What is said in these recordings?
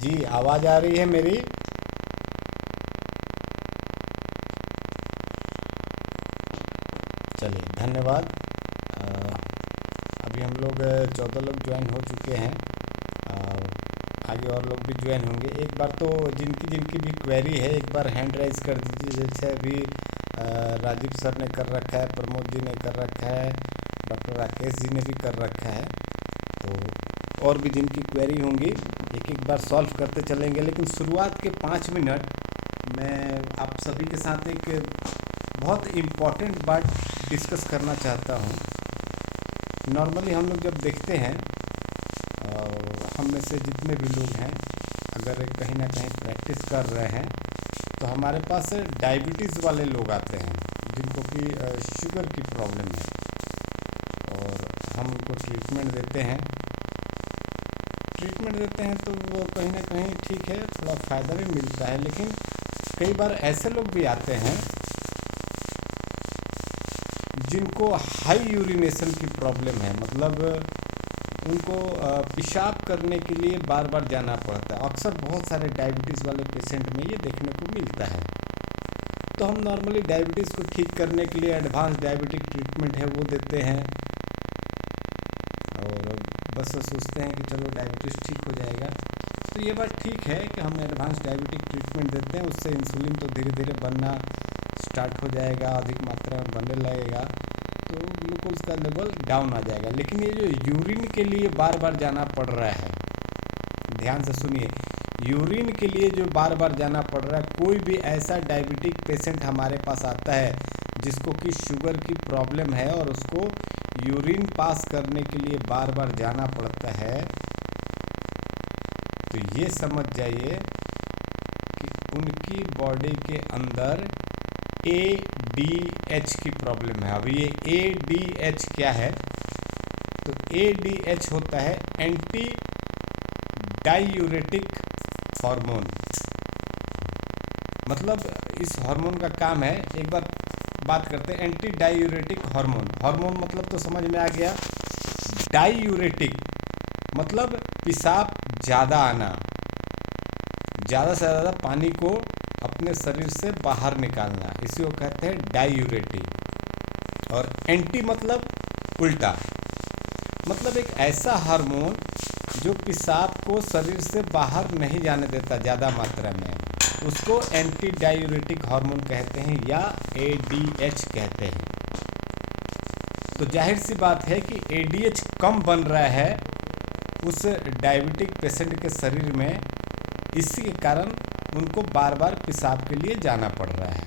जी, आवाज़ आ रही है मेरी? चलिए, धन्यवाद। अ, अभी हम लोग 14 लोग ज्वाइन हो चुके हैं। आगे और लोग भी ज्वाइन होंगे। एक बार तो जिनकी जिनकी भी क्वेरी है एक बार हैंड राइज कर दीजिए। जैसे अभी राजीव सर ने कर रखा है, प्रमोद जी ने कर रखा है, डॉक्टर राकेश जी ने भी कर रखा है। तो और भी जिनकी क्वेरी होंगी एक एक बार सॉल्व करते चलेंगे, लेकिन शुरुआत के 5 मिनट मैं आप सभी के साथ एक बहुत इम्पॉर्टेंट बात डिस्कस करना चाहता हूँ। नॉर्मली हम लोग जब देखते हैं, हम में से जितने भी लोग हैं, अगर कहीं ना कहीं प्रैक्टिस कर रहे हैं तो हमारे पास डायबिटीज़ वाले लोग आते हैं जिनको कि शुगर की प्रॉब्लम है, और हम उनको ट्रीटमेंट देते हैं तो वो कहीं ना कहीं ठीक है, थोड़ा फ़ायदा भी मिलता है। लेकिन कई बार ऐसे लोग भी आते हैं जिनको हाई यूरिनेशन की प्रॉब्लम है, मतलब उनको पेशाब करने के लिए बार बार जाना पड़ता है। अक्सर बहुत सारे डायबिटीज़ वाले पेशेंट में ये देखने को मिलता है। तो हम नॉर्मली डायबिटीज़ को ठीक करने के लिए एडवांस डायबिटिक ट्रीटमेंट है वो देते हैं, और बस सोचते हैं कि चलो डायबिटीज़ ठीक हो जाएगा। तो ये बात ठीक है कि हम एडवांस डायबिटिक ट्रीटमेंट देते हैं, उससे इंसुलिन तो धीरे धीरे बनना स्टार्ट हो जाएगा, अधिक मात्रा में बनने लगेगा, तो ग्लूकोज का लेवल डाउन आ जाएगा। लेकिन ये जो यूरिन के लिए बार बार जाना पड़ रहा है, ध्यान से सुनिए, यूरिन के लिए जो बार बार जाना पड़ रहा है, कोई भी ऐसा डायबिटिक पेशेंट हमारे पास आता है जिसको कि शुगर की प्रॉब्लम है और उसको यूरिन पास करने के लिए बार बार जाना पड़ता है, तो ये समझ जाइए कि उनकी बॉडी के अंदर ADH की प्रॉब्लम है। अब ये ADH क्या है? तो ADH होता है एंटी डायूरेटिक हार्मोन। मतलब इस हार्मोन का काम है, एक बार बात करते हैं एंटी डायूरेटिक हार्मोन। हार्मोन मतलब तो समझ में आ गया। डायूरेटिक मतलब पेशाब ज़्यादा आना, ज़्यादा से ज़्यादा पानी को अपने शरीर से बाहर निकालना, इसी को कहते हैं डायूरेटिक। और एंटी मतलब उल्टा, मतलब एक ऐसा हार्मोन जो पेशाब को शरीर से बाहर नहीं जाने देता ज़्यादा मात्रा में, उसको एंटी डायूरेटिक हार्मोन कहते हैं या ADH कहते हैं। तो जाहिर सी बात है कि ADH कम बन रहा है उस डायबिटिक पेशेंट के शरीर में, इसी के कारण उनको बार बार पेशाब के लिए जाना पड़ रहा है।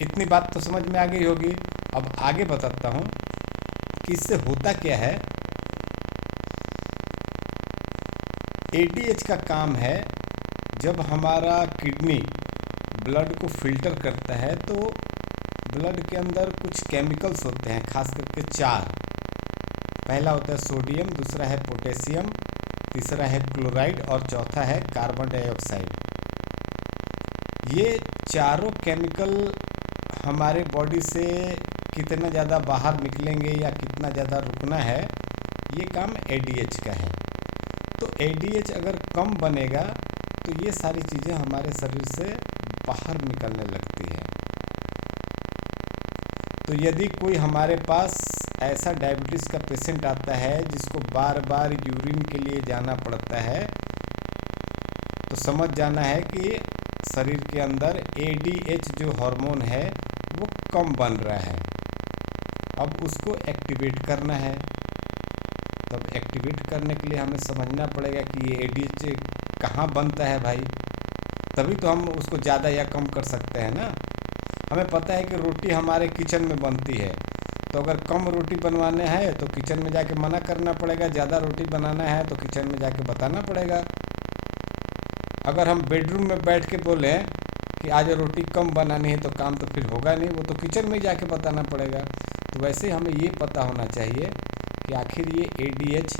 इतनी बात तो समझ में आ गई होगी। अब आगे बताता हूँ कि इससे होता क्या है। ADH का काम है, जब हमारा किडनी ब्लड को फिल्टर करता है तो ब्लड के अंदर कुछ केमिकल्स होते हैं, खास करके 4। पहला होता है सोडियम, दूसरा है पोटेशियम, तीसरा है क्लोराइड और चौथा है कार्बन डाइऑक्साइड। ये चारों केमिकल हमारे बॉडी से कितना ज़्यादा बाहर निकलेंगे या कितना ज़्यादा रुकना है, ये काम ADH का है। तो ADH अगर कम बनेगा तो ये सारी चीज़ें हमारे शरीर से बाहर निकलने लगती है। तो यदि कोई हमारे पास ऐसा डायबिटीज़ का पेशेंट आता है जिसको बार बार यूरिन के लिए जाना पड़ता है, तो समझ जाना है कि शरीर के अंदर ADH जो हार्मोन है वो कम बन रहा है। अब उसको एक्टिवेट करना है। तब एक्टिवेट करने के लिए हमें समझना पड़ेगा कि ये ADH कहाँ बनता है भाई, तभी तो हम उसको ज़्यादा या कम कर सकते हैं ना। हमें पता है कि रोटी हमारे किचन में बनती है, तो अगर कम रोटी बनवाना है तो किचन में जाके मना करना पड़ेगा, ज़्यादा रोटी बनाना है तो किचन में जाके बताना पड़ेगा। अगर हम बेडरूम में बैठ के बोलें कि आज रोटी कम बनानी है तो काम तो फिर होगा नहीं, वो तो किचन में जाके बताना पड़ेगा। तो वैसे हमें ये पता होना चाहिए कि आखिर ये ADH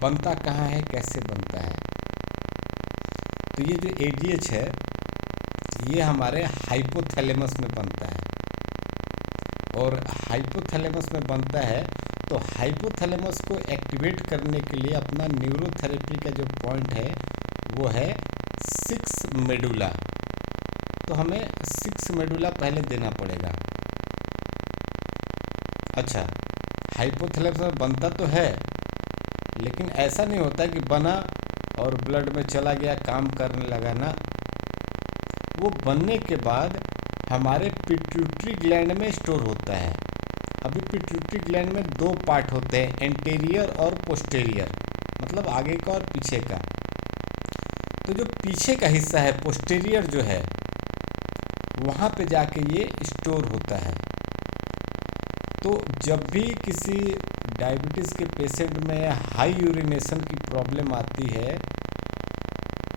बनता कहाँ है, कैसे बनता है। तो ये जो ADH है ये हमारे हाइपोथैलेमस में बनता है, और हाइपोथैलेमस में बनता है तो हाइपोथैलेमस को एक्टिवेट करने के लिए अपना न्यूरोथेरेपी का जो पॉइंट है वो है 6 मेडुला। तो हमें 6 मेडुला पहले देना पड़ेगा। अच्छा, हाइपोथैलेमस बनता तो है, लेकिन ऐसा नहीं होता कि बना और ब्लड में चला गया, काम करने लगा ना। वो बनने के बाद हमारे पिट्यूटरी ग्लैंड में स्टोर होता है। अभी पिट्यूटरी ग्लैंड में 2 पार्ट होते हैं, एंटीरियर और पोस्टीरियर, मतलब आगे का और पीछे का। तो जो पीछे का हिस्सा है, पोस्टीरियर जो है, वहाँ पे जाके ये स्टोर होता है। तो जब भी किसी डायबिटीज़ के पेशेंट में हाई यूरिनेशन की प्रॉब्लम आती है,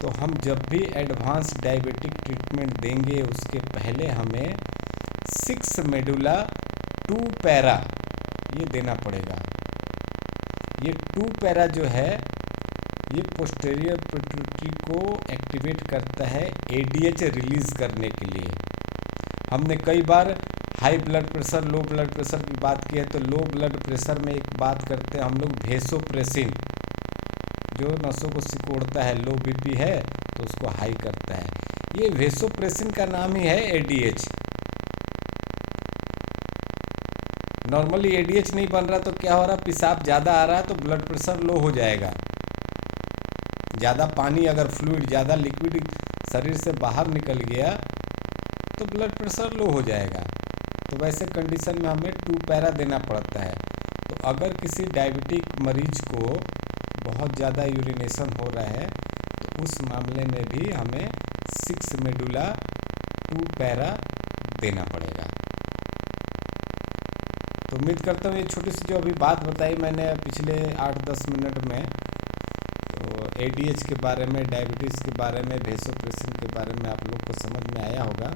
तो हम जब भी एडवांस डायबिटिक ट्रीटमेंट देंगे उसके पहले हमें 6 मेडुला 2 पैरा ये देना पड़ेगा। ये 2 पैरा जो है ये पोस्टीरियर पिट्यूटरी को एक्टिवेट करता है एडीएच रिलीज़ करने के लिए। हमने कई बार high blood pressure, low blood pressure की बात की है, तो लो ब्लड प्रेशर में एक बात करते हैं हम लोग, वेसोप्रेसिन, जो नसों को सिकोड़ता है। लो बीपी है तो उसको हाई करता है। ये वेसोप्रेसिन का नाम ही है एडीएच। नॉर्मली एडीएच नहीं बन रहा तो क्या हो रहा, पेशाब ज़्यादा आ रहा है तो ब्लड प्रेशर लो हो जाएगा। ज़्यादा पानी, अगर फ्लूइड, ज़्यादा लिक्विड शरीर से बाहर निकल गया तो ब्लड प्रेशर लो हो जाएगा। तो वैसे कंडीशन में हमें 2 पैरा देना पड़ता है। तो अगर किसी डायबिटिक मरीज को बहुत ज़्यादा यूरिनेशन हो रहा है तो उस मामले में भी हमें 6 मेडुला 2 पैरा देना पड़ेगा। तो उम्मीद करता हूँ ये छोटी सी जो अभी बात बताई मैंने पिछले 8-10 मिनट में, तो एडीएच के बारे में, डायबिटीज़ के बारे में, वेसोप्रेसिन के बारे में आप लोग को समझ में आया होगा।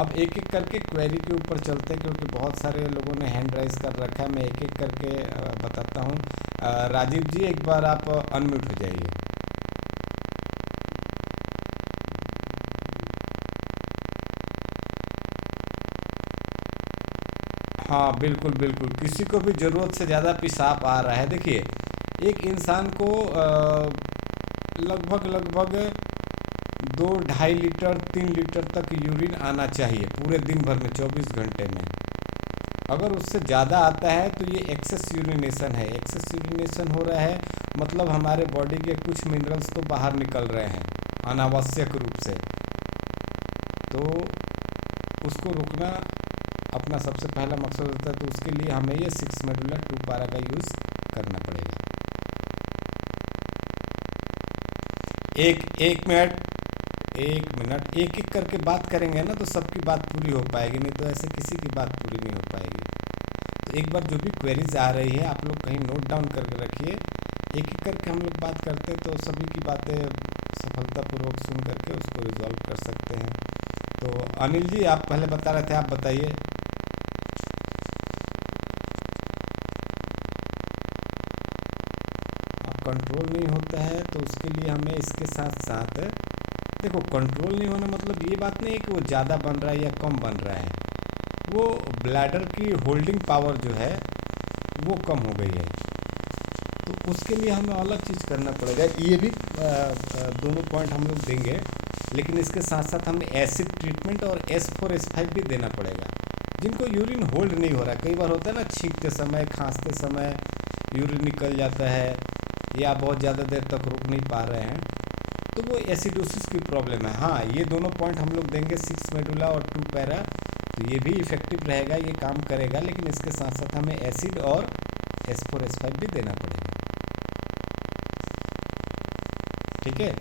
अब एक एक करके क्वेरी के ऊपर चलते हैं, क्योंकि बहुत सारे लोगों ने हैंड राइज कर रखा है। मैं एक एक करके बताता हूँ। राजीव जी, एक बार आप अनम्यूट हो जाइए। हाँ बिल्कुल बिल्कुल, किसी को भी ज़रूरत से ज़्यादा पेशाब आ रहा है। देखिए, एक इंसान को लगभग लगभग 2-2.5 लीटर 3 लीटर तक यूरिन आना चाहिए पूरे दिन भर में, 24 घंटे में। अगर उससे ज़्यादा आता है तो ये एक्सेस यूरिनेशन है। एक्सेस यूरिनेशन हो रहा है मतलब हमारे बॉडी के कुछ मिनरल्स तो बाहर निकल रहे हैं अनावश्यक रूप से। तो उसको रोकना अपना सबसे पहला मकसद होता है। तो उसके लिए हमें ये 6 मेडुला 2 पैरा का यूज़ करना पड़ेगा। एक मिनट, एक एक करके बात करेंगे ना तो सबकी बात पूरी हो पाएगी, नहीं तो ऐसे किसी की बात पूरी नहीं हो पाएगी। तो एक बार जो भी क्वेरीज आ रही है आप लोग कहीं नोट डाउन करके रखिए। एक एक करके हम लोग बात करते हैं तो सभी की बातें सफलतापूर्वक सुन करके उसको रिजॉल्व कर सकते हैं। तो अनिल जी, आप पहले बता रहे थे, आप बताइए। कंट्रोल नहीं होता है तो उसके लिए हमें इसके साथ साथ, देखो, कंट्रोल नहीं होना मतलब ये बात नहीं है कि वो ज़्यादा बन रहा है या कम बन रहा है, वो ब्लैडर की होल्डिंग पावर जो है वो कम हो गई है। तो उसके लिए हमें अलग चीज़ करना पड़ेगा। ये भी दोनों पॉइंट हम लोग देंगे, लेकिन इसके साथ साथ हमें एसिड ट्रीटमेंट और S4 S5 भी देना पड़ेगा। जिनको यूरिन होल्ड नहीं हो रहा, कई बार होता है ना, छींकते समय, खांसते समय यूरिन निकल जाता है या बहुत ज़्यादा देर तक रुक नहीं पा रहे हैं, तो वो एसिडोसिस की प्रॉब्लम है। हाँ, ये दोनों पॉइंट हम लोग देंगे, 6 मेडुला और 2 पैरा, तो ये भी इफ़ेक्टिव रहेगा, ये काम करेगा। लेकिन इसके साथ साथ हमें एसिड और S4 S5 भी देना पड़ेगा। ठीक है,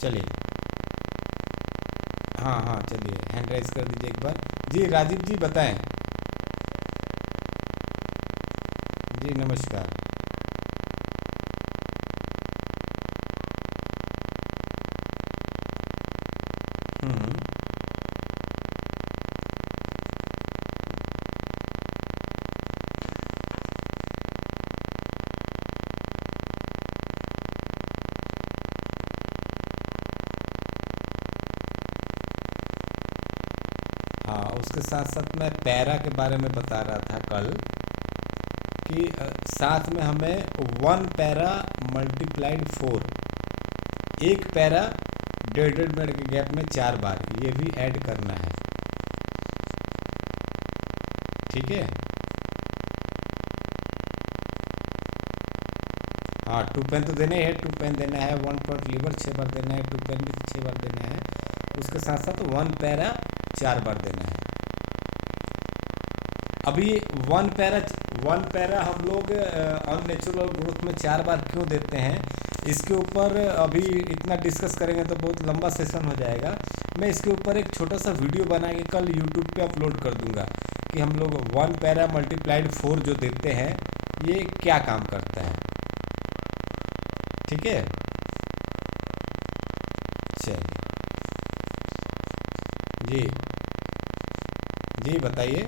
चलिए। हाँ हाँ, चलिए हैंड राइज कर दीजिए एक बार। जी राजीव जी, बताएं। जी नमस्कार। हम्म। हाँ, उसके साथ साथ मैं पैरा के बारे में बता रहा था कल कि साथ में हमें 1 पैरा मल्टीप्लाइड 4, एक पैरा 1.5 मिनट के गैप में 4 बार, ये भी ऐड करना है। ठीक है। हाँ, 2 पेन तो देना ही है, 2 पेन देना है, 1 पॉइंट लीवर 6 बार देना है, 2 पेन भी 6 बार देना है, उसके साथ साथ 1 पैरा 4 बार देना है। अभी 1 पैरा हम लोग अननेचुरल ग्रोथ में 4 बार क्यों देते हैं, इसके ऊपर अभी इतना डिस्कस करेंगे तो बहुत लंबा सेशन हो जाएगा। मैं इसके ऊपर एक छोटा सा वीडियो बना के कल यूट्यूब पे अपलोड कर दूंगा कि हम लोग 1 पैरा मल्टीप्लाइड 4 जो देते हैं ये क्या काम करता है। ठीक है, चलिए। जी जी बताइए।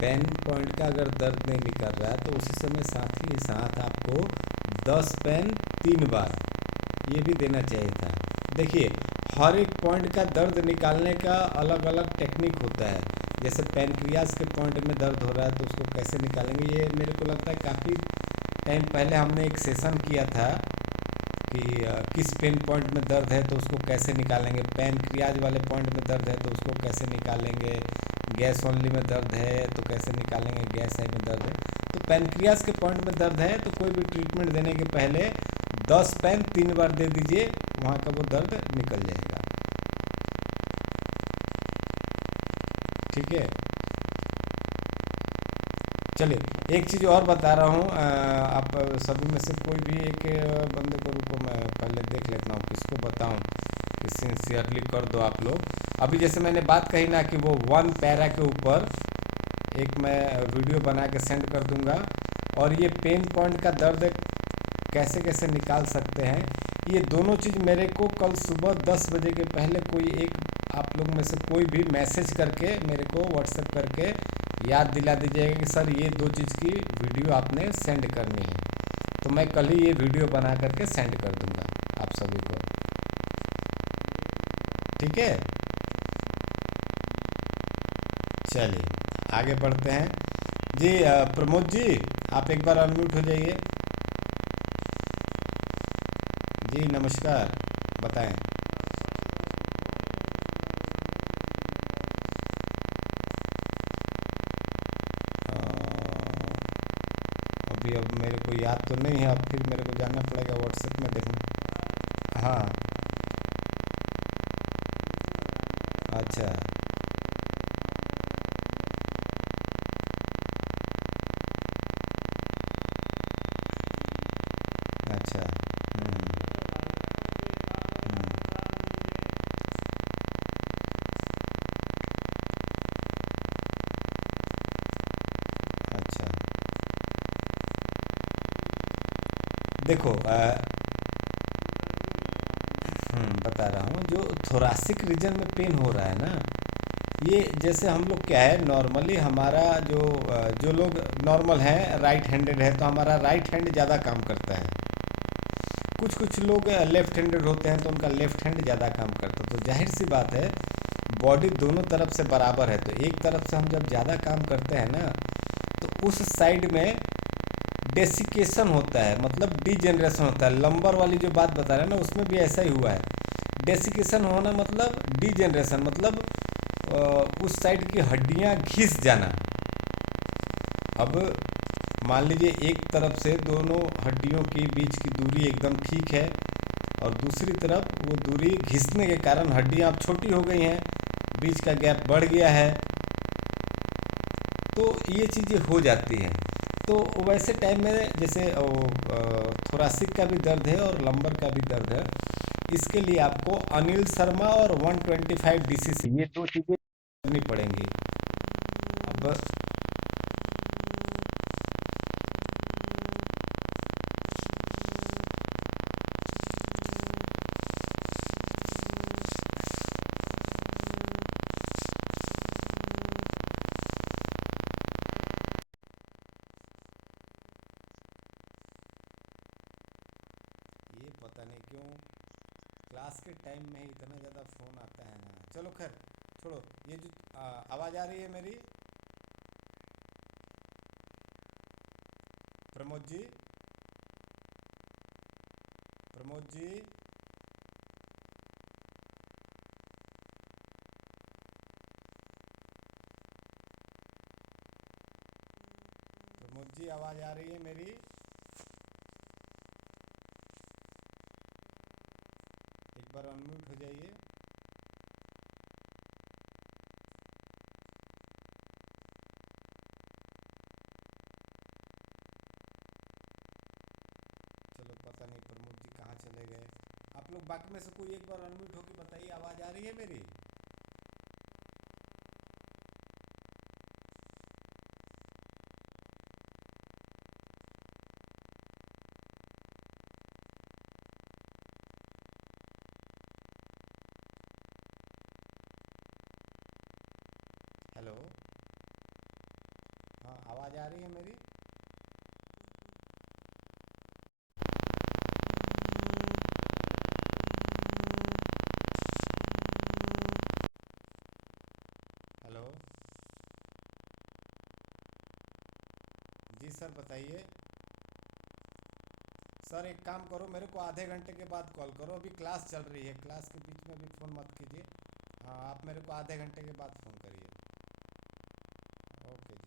पेन पॉइंट का अगर दर्द नहीं निकल रहा है तो उसी समय साथ ही साथ आपको 10 पेन 3 बार ये भी देना चाहिए था। देखिए, हर एक पॉइंट का दर्द निकालने का अलग अलग टेक्निक होता है। जैसे पैनक्रियाज के पॉइंट में दर्द हो रहा है तो उसको कैसे निकालेंगे, ये मेरे को लगता है काफ़ी टाइम पहले हमने एक सेशन किया था कि किस पेन पॉइंट में दर्द है तो उसको कैसे निकालेंगे, पैनक्रियाज वाले पॉइंट में दर्द है तो उसको कैसे निकालेंगे, गैस ओनली में दर्द है तो कैसे निकालेंगे, गैस आई में दर्द है। तो पैनक्रियाज के पॉइंट में दर्द है तो कोई भी ट्रीटमेंट देने के पहले 10 पेन 3 बार दे दीजिए, वहाँ का वो दर्द निकल जाएगा। ठीक है, चलिए एक चीज़ और बता रहा हूँ। आप सभी में से कोई भी एक बंदे को रुको, मैं पहले देख लेता हूँ किसको बताऊँ कि सिंसियरली कर दो आप लोग। अभी जैसे मैंने बात कही ना कि वो 1 पैरा के ऊपर एक मैं वीडियो बना के सेंड कर दूंगा, और ये पेन पॉइंट का दर्द कैसे कैसे निकाल सकते हैं, ये दोनों चीज़ मेरे को कल सुबह 10 बजे के पहले कोई एक आप लोग में से कोई भी मैसेज करके मेरे को व्हाट्सएप करके याद दिला दीजिएगा कि सर ये 2 चीज़ की वीडियो आपने सेंड करनी है, तो मैं कल ही ये वीडियो बना करके सेंड कर दूंगा आप सभी को। ठीक है, चलिए आगे बढ़ते हैं। जी प्रमोद जी, आप एक बार अनम्यूट हो जाइए। जी नमस्कार, बताएं। अभी अब मेरे को याद तो नहीं है, अब फिर मेरे को जाना पड़ेगा व्हाट्सएप में देखना। हाँ, अच्छा अच्छा। हम्म, अच्छा। देखो बता रहा हूँ, जो थोरासिक रीजन में पेन हो रहा है ना, ये जैसे हम लोग क्या है नॉर्मली हमारा जो लोग नॉर्मल हैं राइट हैंडेड है तो हमारा राइट हैंड ज़्यादा काम करता है। कुछ कुछ लोग लेफ्ट हैंडेड होते हैं तो उनका लेफ्ट हैंड ज़्यादा काम करता है। तो जाहिर सी बात है, बॉडी दोनों तरफ से बराबर है, तो एक तरफ से हम जब ज़्यादा काम करते हैं ना तो उस साइड में डेसिकेशन होता है, मतलब डीजेनरेशन होता है। लंबर वाली जो बात बता रहे हैं ना उसमें भी ऐसा ही हुआ है। डेसिकेशन होना मतलब डीजेनरेशन, मतलब उस साइड की हड्डियां घिस जाना। अब मान लीजिए एक तरफ से दोनों हड्डियों के बीच की दूरी एकदम ठीक है और दूसरी तरफ वो दूरी घिसने के कारण हड्डियां अब छोटी हो गई हैं, बीच का गैप बढ़ गया है, तो ये चीज़ें हो जाती हैं। तो वैसे टाइम में जैसे थोरासिक का भी दर्द है और लंबर का भी दर्द है, इसके लिए आपको अनिल शर्मा और 125 DCC ये 2 चीज़ें करनी पड़ेंगी। अब ये पता नहीं क्यों क्लास के टाइम में ही इतना ज़्यादा फ़ोन आता है ना। चलो खैर छोड़ो। ये जो आवाज़ आ रही है मेरी? प्रमोद जी, प्रमोद जी, प्रमोद जी आवाज़ आ रही है मेरी? एक बार अनम्यूट हो जाइए। चलो पता नहीं प्रमोद जी कहाँ चले गए। आप लोग बाकी में से कोई एक बार अनम्यूट होकर बताइए, आवाज़ आ रही है मेरी? हेलो। हाँ, आवाज़ आ रही है मेरी? हेलो। जी सर बताइए। सर एक काम करो, मेरे को आधे घंटे के बाद कॉल करो, अभी क्लास चल रही है, क्लास के बीच में भी फ़ोन मत कीजिए। हाँ, आप मेरे को आधे घंटे के बाद फ़ोन करिए। ओके जी।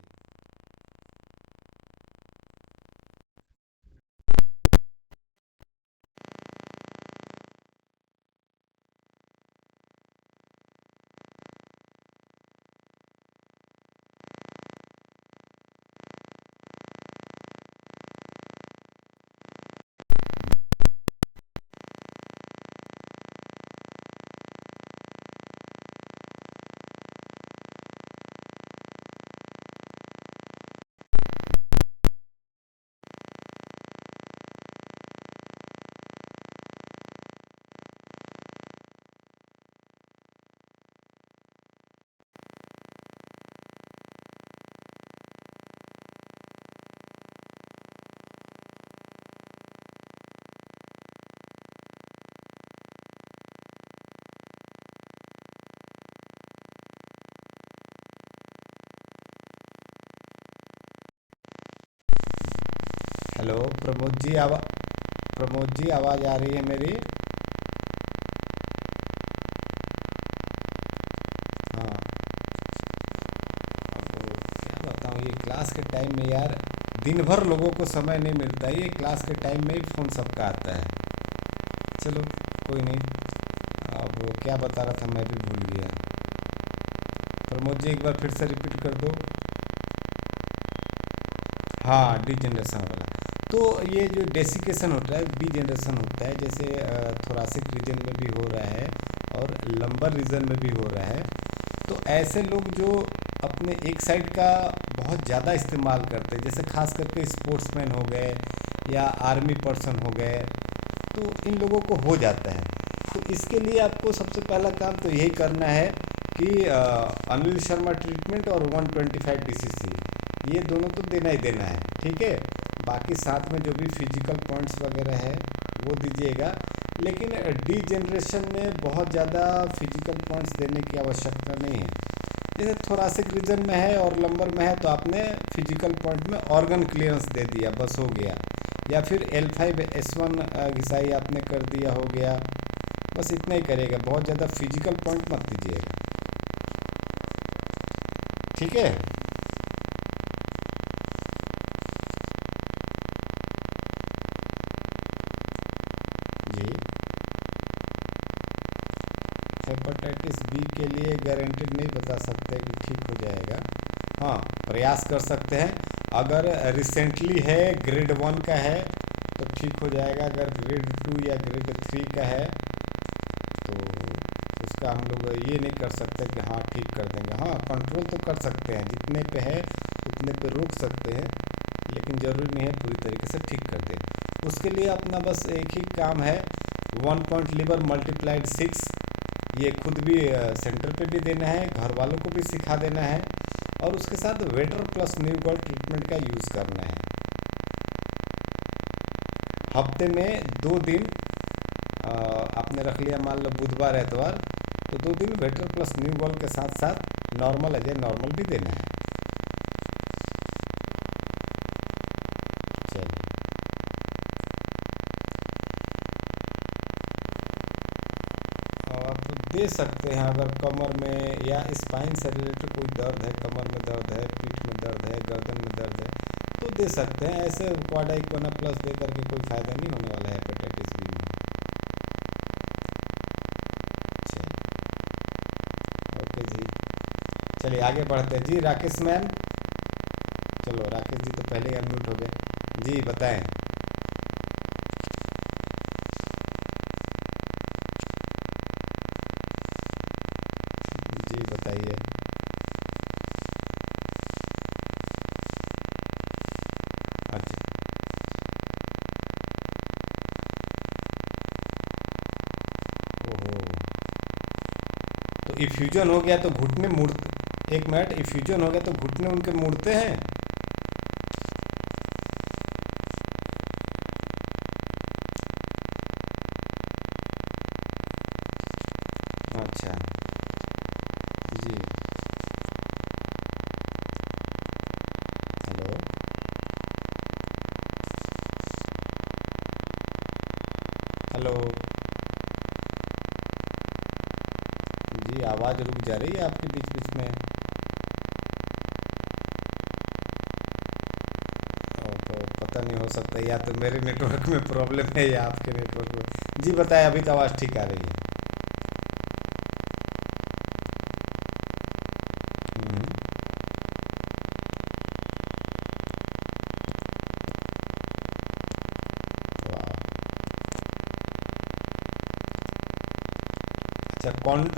हेलो प्रमोद जी, प्रमोद जी आवाज़ आ रही है मेरी? हाँ। अब क्या बताऊँ, ये क्लास के टाइम में यार दिन भर लोगों को समय नहीं मिलता, ये क्लास के टाइम में ही फ़ोन सबका आता है। चलो कोई नहीं। अब क्या बता रहा था मैं भी भूल गया। प्रमोद जी एक बार फिर से रिपीट कर दो। हाँ, डी जनरेशन वाला। तो ये जो डेसिकेशन होता है, डी जनरेशन होता है, जैसे थोरासिक रीजन में भी हो रहा है और लंबर रीजन में भी हो रहा है। तो ऐसे लोग जो अपने एक साइड का बहुत ज़्यादा इस्तेमाल करते हैं, जैसे खास करके स्पोर्ट्समैन हो गए या आर्मी पर्सन हो गए, तो इन लोगों को हो जाता है। तो इसके लिए आपको सबसे पहला काम तो यही करना है कि अनिल शर्मा ट्रीटमेंट और 125 DCC, ये दोनों तो देना ही देना है, ठीक है। बाकी साथ में जो भी फिजिकल पॉइंट्स वगैरह है वो दीजिएगा। लेकिन डी जनरेशन में बहुत ज़्यादा फिजिकल पॉइंट्स देने की आवश्यकता नहीं है। जैसे थोरासिक रीजन में है और लंबर में है तो आपने फिजिकल पॉइंट में ऑर्गन क्लियरेंस दे दिया, बस हो गया। या फिर L5S1 घिसाई आपने कर दिया, हो गया। बस इतना ही करेगा, बहुत ज़्यादा फिजिकल पॉइंट मत दीजिएगा, ठीक है। जी। हेपेटाइटिस बी के लिए गारंटेड नहीं बता सकते कि ठीक हो जाएगा। हाँ, प्रयास कर सकते हैं। अगर रिसेंटली है, ग्रेड 1 का है तो ठीक हो जाएगा। अगर ग्रेड 2 या ग्रेड 3 का है तो उसका हम लोग ये नहीं कर सकते कि हाँ ठीक कर देंगे। हाँ, कंट्रोल तो कर सकते हैं, जितने पे है उतने पे रोक सकते हैं, लेकिन ज़रूरी नहीं है पूरी तरीके से ठीक कर दें। उसके लिए अपना बस एक ही काम है, 1 पॉइंट लिवर × 6। ये खुद भी सेंटर पे भी देना है, घर वालों को भी सिखा देना है, और उसके साथ वेटर प्लस न्यूगॉल ट्रीटमेंट का यूज़ करना है। हफ्ते में 2 दिन आपने रख लिया मान लो बुधवार एतवार, तो 2 दिन वेटर प्लस न्यू बॉल के साथ साथ नॉर्मल अजय नॉर्मल भी देना है। चलिए, और आप दे सकते हैं अगर कमर में या स्पाइन से रिलेटेड कोई दर्द है, कमर में दर्द है, पीठ में दर्द है, गर्दन में दर्द है, तो दे सकते हैं। ऐसे क्वाडा इक्वना प्लस दे करके कोई फ़ायदा नहीं होने वाला है हेपेटाइटिस बी में। चलिए, ओके जी। चलिए आगे बढ़ते हैं जी। राकेश मैम, चलो राकेश जी तो पहले ही अनम्यूट हो गए जी, बताएं। जी बताइए। अच्छा, ओहो, तो इफ्यूजन हो गया तो घुटने मुड़, एक मिनट, इफ्यूजन हो गया तो घुटने उनके मुड़ते हैं? अच्छा जी। हेलो, हेलो जी, आवाज़ रुक जा रही है आपके बीच बीच में। और तो पता नहीं, हो सकता है या तो मेरे नेटवर्क में प्रॉब्लम है या आपके नेटवर्क में। जी बताएं, अभी तो आवाज़ ठीक आ रही है। हम्म, वाह। अच्छा, कौन?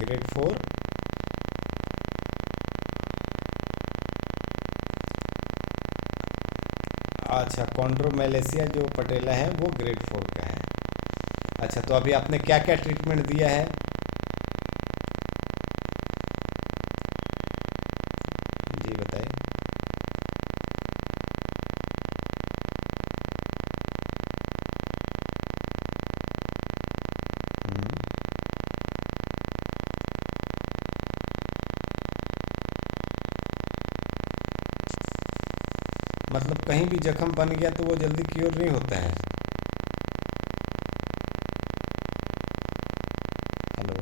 ग्रेड 4? अच्छा, कॉन्ड्रोमेलेसिया जो पटेला है वो ग्रेड 4 का है। अच्छा, तो अभी आपने क्या क्या ट्रीटमेंट दिया है? जी बताइए। हम्म, मतलब कहीं भी जख्म बन गया तो वो जल्दी क्योर नहीं होता है? Hello,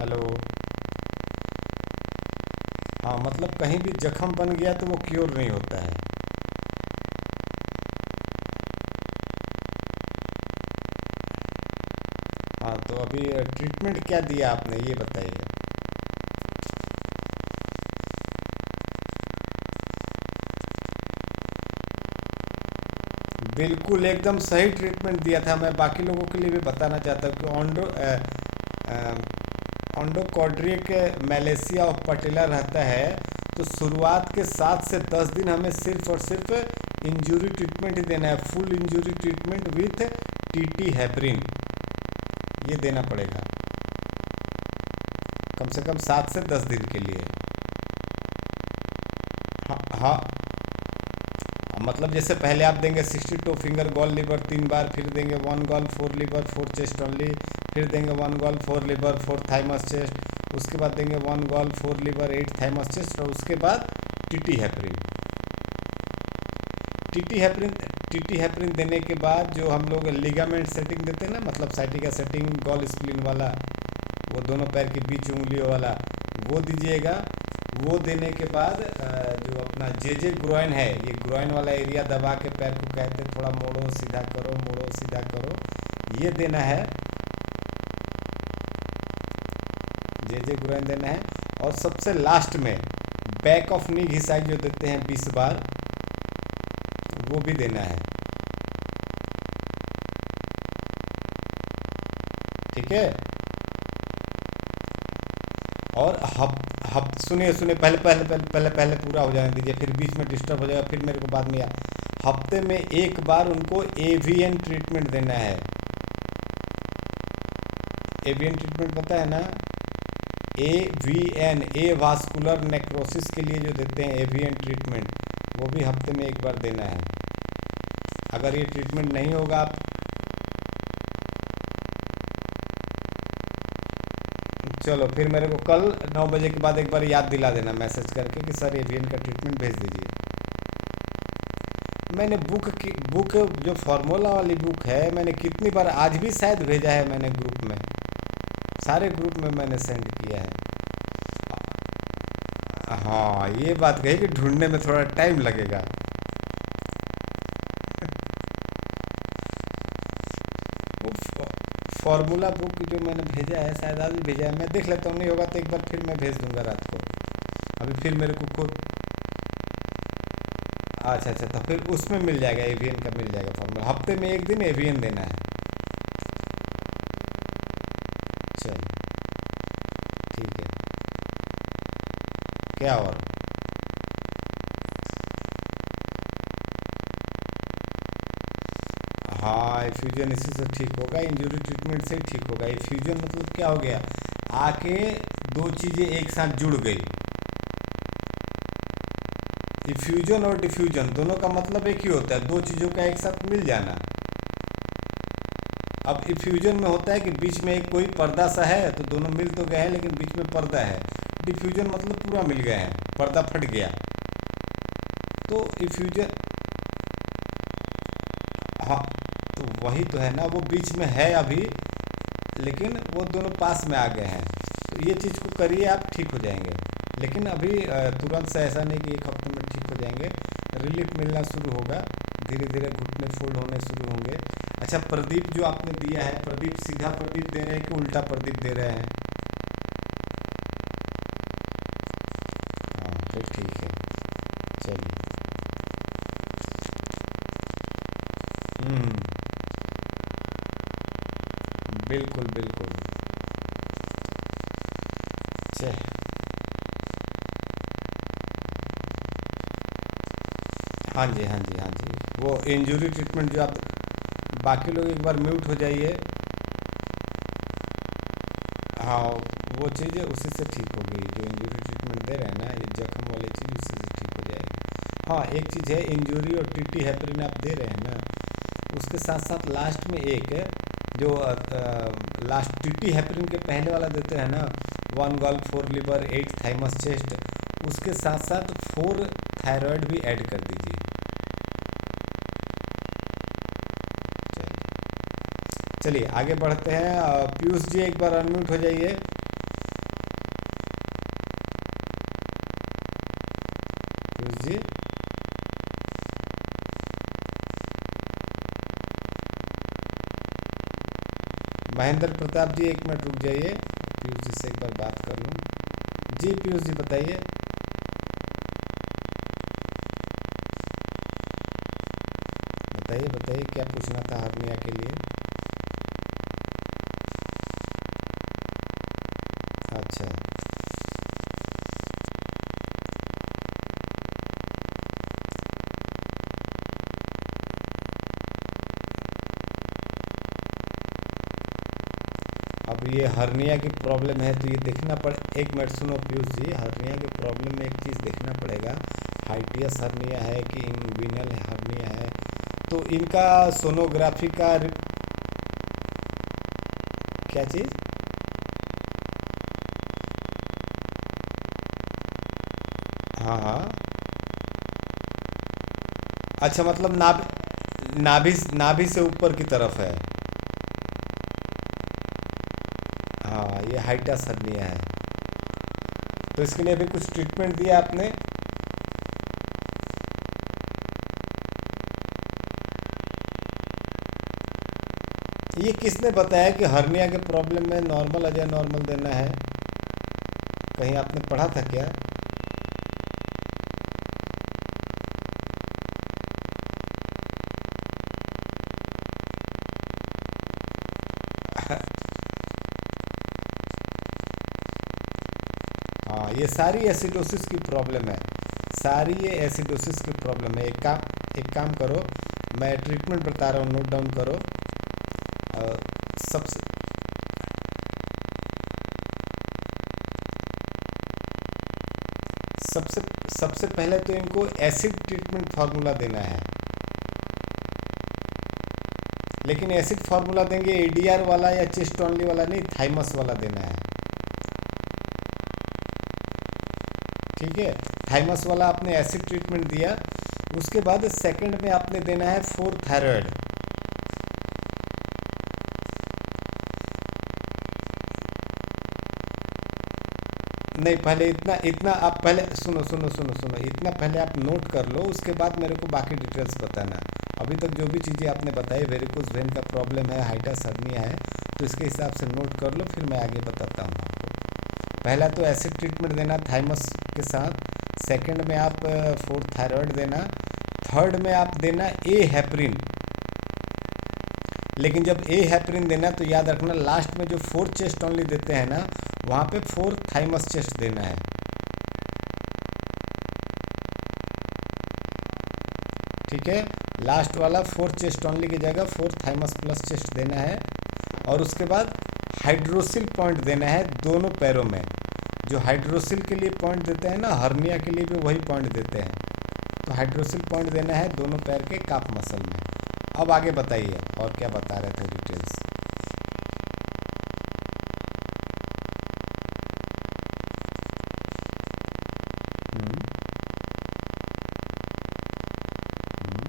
hello. हाँ, मतलब कहीं भी जख्म बन गया तो वो क्योर नहीं होता है। हाँ, तो अभी ट्रीटमेंट क्या दिया आपने ये बताइए। बिल्कुल एकदम सही ट्रीटमेंट दिया था। मैं बाकी लोगों के लिए भी बताना चाहता हूँ कि ऑन्डोकॉर्ड्रिक मलेशिया और पटेला रहता है, तो शुरुआत के 7 से 10 दिन हमें सिर्फ और सिर्फ इंजरी ट्रीटमेंट ही देना है। Full injury treatment with TT heparin ये देना पड़ेगा, कम से कम 7 से 10 दिन के लिए। हाँ हाँ, मतलब जैसे पहले आप देंगे 62 फिंगर गॉल लीवर 3 बार, फिर देंगे 1 गॉल 4 लीवर 4 चेस्ट ओनली, फिर देंगे 1 गॉल 4 लीवर 4 थाइमस चेस्ट, उसके बाद देंगे 1 गॉल 4 लीवर 8 थाइमस चेस्ट, और उसके बाद TT heparin. TT heparin TT heparin देने के बाद जो हम लोग लिगामेंट सेटिंग देते हैं ना, मतलब साइटिका सेटिंग गॉल स्प्लिन वाला, वो दोनों पैर के बीच उंगलियों वाला, वो दीजिएगा। वो देने के बाद जो अपना जे जे ग्रोइन है, ये ग्रोइन वाला एरिया दबा के पैर को कहते हैं थोड़ा मोड़ो सीधा करो, मोड़ो सीधा करो, ये देना है। जे जे ग्रोइन देना है। और सबसे लास्ट में बैक ऑफ नी घिसाई जो देते हैं 20 बार, वो भी देना है। ठीक है। और हफ हफ सुनिए सुनिए, पहले पहले पहले पहले पहले पूरा हो जाने दीजिए, फिर बीच में डिस्टर्ब हो जाएगा, फिर मेरे को बाद में यार। हफ्ते में एक बार उनको एवीएन ट्रीटमेंट देना है। एवीएन ट्रीटमेंट पता है ना? AVN, ए वास्कुलर नेक्रोसिस के लिए जो देते हैं एवीएन ट्रीटमेंट, वो भी हफ्ते में एक बार देना है। अगर ये ट्रीटमेंट नहीं होगा आप, चलो फिर मेरे को कल 9 बजे के बाद एक बार याद दिला देना मैसेज करके कि सर एवीएन का ट्रीटमेंट भेज दीजिए। मैंने बुक जो फार्मूला वाली बुक है, मैंने कितनी बार, आज भी शायद भेजा है मैंने ग्रुप में, सारे ग्रुप में मैंने सेंड किया है। हाँ, ये बात कही कि ढूंढने में थोड़ा टाइम लगेगा। वो फार्मूला बुक जो मैंने भेजा है, शायद आज भी भेजा है, मैं देख लेता हूँ, नहीं होगा तो एक बार फिर मैं भेज दूंगा रात को। अभी फिर मेरे को खुद, अच्छा अच्छा, तो फिर उसमें मिल जाएगा, एवीएन का मिल जाएगा फार्मूला, हफ्ते में एक दिन एवीएन देना है। चलो ठीक है। क्या और? हाँ, इफ्यूजन इसी से ठीक होगा, इंजरी ट्रीटमेंट से ही ठीक होगा। इफ्यूजन मतलब क्या हो गया, आके दो चीज़ें एक साथ जुड़ गई। इफ्यूजन और डिफ्यूजन दोनों का मतलब एक ही होता है, दो चीज़ों का एक साथ मिल जाना। अब इफ्यूजन में होता है कि बीच में एक कोई पर्दा सा है, तो दोनों मिल तो गए हैं लेकिन बीच में पर्दा है। डिफ्यूजन मतलब पूरा मिल गए हैं, पर्दा फट गया। तो इफ्यूजन, हाँ, तो वही तो है ना, वो बीच में है अभी, लेकिन वो दोनों पास में आ गए हैं। तो ये चीज़ को करिए, आप ठीक हो जाएंगे। लेकिन अभी तुरंत से ऐसा नहीं कि एक हफ्ते में ठीक हो जाएंगे, रिलीफ मिलना शुरू होगा, धीरे धीरे घुटने फोल्ड होने शुरू होंगे। अच्छा, प्रदीप जो आपने दिया है, प्रदीप सीधा प्रदीप दे रहे हैं कि उल्टा प्रदीप दे रहे हैं? हाँ, फिर ठीक है। चलिए। हम्म। बिल्कुल बिल्कुल। चह हाँ जी हाँ जी हाँ जी, वो इंजरी ट्रीटमेंट जो आप, बाकी लोग एक बार म्यूट हो जाइए। हाँ, वो चीज़ उसी से ठीक होगी, जो इंजरी ट्रीटमेंट दे रहे हैं ना, ये जख्म वाली चीज़ उसी से ठीक हो जाएगी। हाँ, एक चीज़ है, इंजरी और टीटी हेपरिन आप दे रहे हैं ना, उसके साथ साथ लास्ट में एक है जो लास्ट टीटी हेपरिन के पहले वाला देते हैं ना, 1 गॉल 4 लिवर 8 थाइमस चेस्ट, उसके साथ साथ 4 थायराइड भी ऐड कर दीजिए। चलिए आगे बढ़ते हैं। पीयूष जी एक बार अनम्यूट हो जाइए। पीयूष जी, महेंद्र प्रताप जी एक मिनट रुक जाइए, पीयूष जी से एक बार बात कर लूँ। जी पीयूष जी बताइए। बताइए बताइए, क्या पूछना था हर्निया के लिए? अच्छा, अब ये हर्निया की प्रॉब्लम है तो ये देखना पड़े, एक मिनट सुनो पीयूष जी, हर्निया की प्रॉब्लम में एक चीज़ देखना पड़ेगा, हाइटियस हर्निया है कि इंग्विनल हर्निया है। तो इनका सोनोग्राफी का क्या चीज़? हाँ हाँ। अच्छा, मतलब नाभि नाभि से ऊपर की तरफ है। हाँ, ये हाइटियस हर्निया है। तो इसके लिए अभी कुछ ट्रीटमेंट दिया आपने? ये किसने बताया कि हर्निया के प्रॉब्लम में नॉर्मल अजय नॉर्मल देना है? कहीं आपने पढ़ा था क्या? हाँ, ये सारी एसिडोसिस की प्रॉब्लम है, सारी ये एसिडोसिस की प्रॉब्लम है। एक काम करो, मैं ट्रीटमेंट बता रहा हूँ, नोट डाउन करो। सबसे सबसे सबसे पहले तो इनको एसिड ट्रीटमेंट फार्मूला देना है, लेकिन एसिड फार्मूला देंगे एडीआर वाला या चेस्ट ओनली वाला नहीं, थाइमस वाला देना है। ठीक है, थाइमस वाला आपने एसिड ट्रीटमेंट दिया, उसके बाद सेकंड में आपने देना है 4 थायराइड। नहीं, पहले इतना इतना आप पहले सुनो सुनो सुनो सुनो, इतना पहले आप नोट कर लो, उसके बाद मेरे को बाकी डिटेल्स बताना। अभी तक जो भी चीज़ें आपने बताई, वेरिकोस वेन का प्रॉब्लम है, हाइटस हर्निया है, तो इसके हिसाब से नोट कर लो, फिर मैं आगे बताता हूँ आपको। पहला तो एसिड ट्रीटमेंट देना थाइमस के साथ, सेकंड में आप 4 थायराइड देना, थर्ड में आप देना ए हेपरिन। लेकिन जब ए हेपरिन देना तो याद रखना, लास्ट में जो 4 चेस्ट ओनली देते हैं ना, वहाँ पे 4 थाइमस चेस्ट देना है। ठीक है, लास्ट वाला 4 चेस्ट ओनली की जगह 4 थाइमस प्लस चेस्ट देना है। और उसके बाद हाइड्रोसिल पॉइंट देना है दोनों पैरों में। जो हाइड्रोसिल के लिए पॉइंट देते हैं ना, हर्निया के लिए भी वही पॉइंट देते हैं। तो हाइड्रोसिल पॉइंट देना है दोनों पैर के काफ मसल में। अब आगे बताइए और क्या बता रहे थे डिटेल्स। हम्म, हम्म।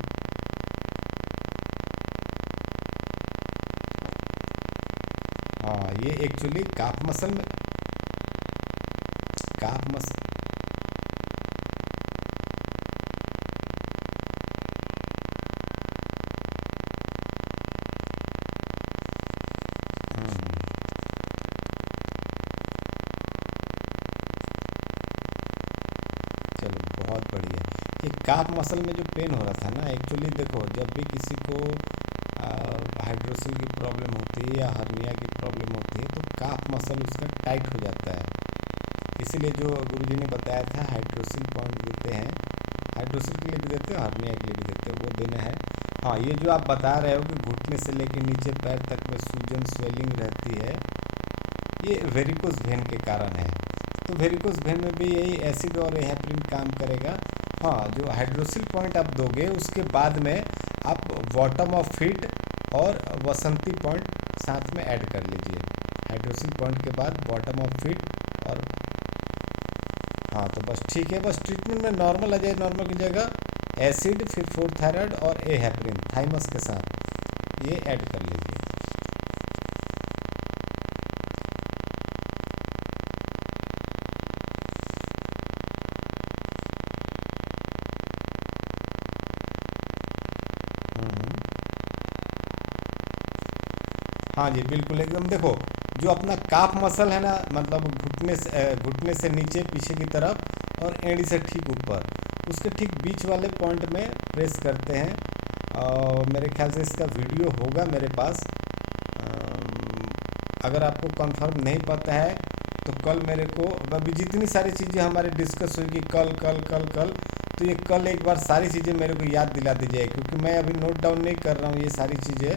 हाँ, ये एक्चुअली काफ मसल में, काफ मसल। हम्म, चलो बहुत बढ़िया। ये काफ मसल में जो पेन हो रहा था ना, एक्चुअली देखो, जब भी किसी को हाइड्रोसिल की प्रॉब्लम होती है या हर्निया की प्रॉब्लम होती है, तो काफ मसल उसका टाइट हो जाता है। इसीलिए जो गुरुजी ने बताया था, हाइड्रोसिल पॉइंट देते हैं, हाइड्रोसिल के लिए भी देते हो, हर्निया के लिए भी देते हो, वो देना है। हाँ, ये जो आप बता रहे हो कि घुटने से लेके नीचे पैर तक में सूजन स्वेलिंग रहती है, ये वेरिकोस वेन के कारण है। तो वेरिकोस वेन में भी यही एसिड और हेपरिन काम करेगा। हाँ, जो हाइड्रोसिल पॉइंट आप दोगे, उसके बाद में आप बॉटम ऑफ फीट और वसंती पॉइंट साथ में ऐड कर लीजिए। हाइड्रोसिल पॉइंट के बाद बॉटम ऑफ फीट और, हाँ तो बस ठीक है। बस ट्रीटमेंट में नॉर्मल आ जाए, नॉर्मल की जगह एसिड, फिर 4 थायराइड और ए हेपरिन थाइमस के साथ ये ऐड कर लीजिए। हम्म। हाँ जी, बिल्कुल एकदम। देखो, जो अपना काफ मसल है ना, मतलब घुटने से नीचे पीछे की तरफ और एड़ी से ठीक ऊपर, उसके ठीक बीच वाले पॉइंट में प्रेस करते हैं। और मेरे ख्याल से इसका वीडियो होगा मेरे पास। अम, अगर आपको कंफर्म नहीं पता है तो कल मेरे को, अभी जितनी सारी चीज़ें हमारे डिस्कस हुई कि कल कल कल कल, तो ये कल एक बार सारी चीज़ें मेरे को याद दिला दीजिए, क्योंकि मैं अभी नोट डाउन नहीं कर रहा हूँ ये सारी चीज़ें,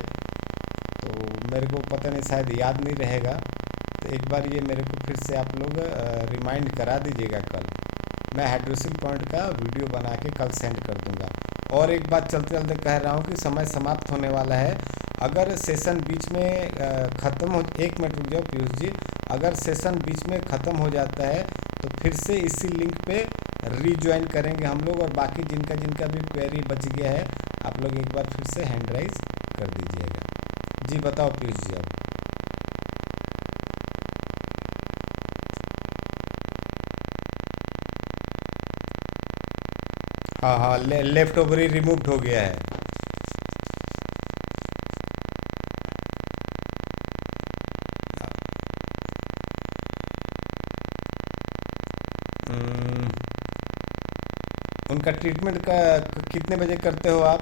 तो मेरे को पता नहीं, शायद याद नहीं रहेगा। तो एक बार ये मेरे को फिर से आप लोग रिमाइंड करा दीजिएगा कल। मैं हाइड्रोसिल पॉइंट का वीडियो बना के कल सेंड कर दूंगा। और एक बात चलते चलते कह रहा हूँ कि समय समाप्त होने वाला है। अगर सेशन बीच में ख़त्म हो, 1 मिनट रुक जाओ पीयूष जी, अगर सेशन बीच में ख़त्म हो जाता है तो फिर से इसी लिंक पे रीज्वाइन करेंगे हम लोग। और बाकी जिनका जिनका भी क्वेरी बच गया है, आप लोग एक बार फिर से हैंड राइज कर दीजिएगा। जी बताओ पीयूष जी अब। हाँ हाँ, लेफ्ट ओवरी रिमूव्ड हो गया है। हम्म, उनका ट्रीटमेंट का कितने बजे करते हो आप?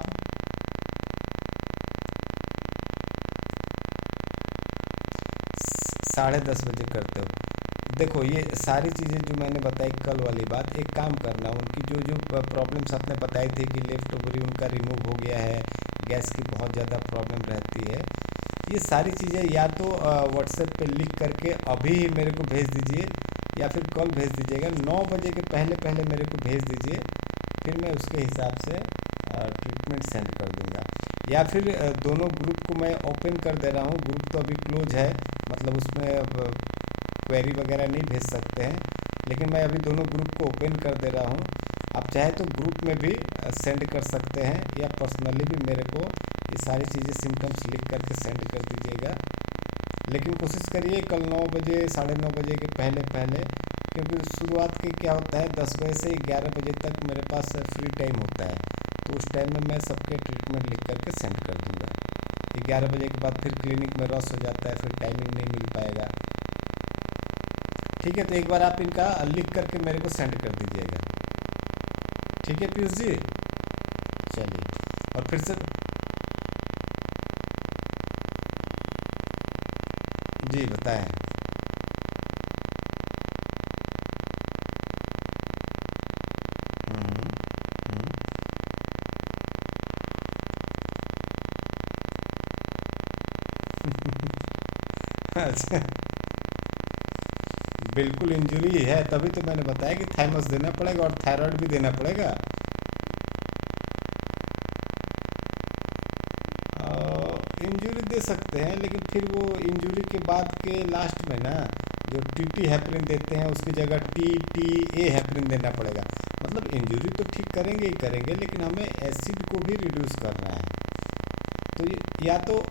10:30 बजे करते हो? देखो, ये सारी चीज़ें जो मैंने बताई कल वाली बात, एक काम करना, उनकी जो जो प्रॉब्लम्स आपने बताई थी कि लेफ्ट ओवरी उनका रिमूव हो गया है, गैस की बहुत ज़्यादा प्रॉब्लम रहती है, ये सारी चीज़ें या तो व्हाट्सएप पे लिख करके अभी ही मेरे को भेज दीजिए, या फिर कल भेज दीजिएगा। 9 बजे के पहले पहले मेरे को भेज दीजिए, फिर मैं उसके हिसाब से ट्रीटमेंट सेंड कर दूंगा। या फिर दोनों ग्रुप को मैं ओपन कर दे रहा हूँ। ग्रुप तो अभी क्लोज है, मतलब उसमें अब क्वेरी वगैरह नहीं भेज सकते हैं, लेकिन मैं अभी दोनों ग्रुप को ओपन कर दे रहा हूँ। आप चाहे तो ग्रुप में भी सेंड कर सकते हैं, या पर्सनली भी मेरे को ये सारी चीज़ें सिम्टम्स लिख करके सेंड कर दीजिएगा। लेकिन कोशिश करिए कल 9 बजे 9:30 बजे के पहले पहले, क्योंकि शुरुआत के क्या होता है 10 बजे से 11 बजे तक मेरे पास फ्री टाइम होता है, तो उस टाइम में मैं सबके ट्रीटमेंट लिख करके सेंड कर दूंगा। 11 बजे के बाद फिर क्लिनिक में रश हो जाता है, फिर टाइमिंग नहीं मिल पाएगा। ठीक है, तो एक बार आप इनका लिख करके मेरे को सेंड कर दीजिएगा। ठीक है पीयूष जी, चलिए। और फिर से जी बताएं। हम्म, हम्म, अच्छा, बिल्कुल इंजरी है, तभी तो मैंने बताया कि थाइमस देना पड़ेगा और थायराइड भी देना पड़ेगा। इंजरी दे सकते हैं, लेकिन फिर वो इंजरी के बाद के लास्ट में ना जो टी हेपरिन देते हैं उसकी जगह टी हेपरिन देना पड़ेगा। मतलब इंजरी तो ठीक करेंगे ही करेंगे, लेकिन हमें एसिड को भी रिड्यूस करना है। तो या तो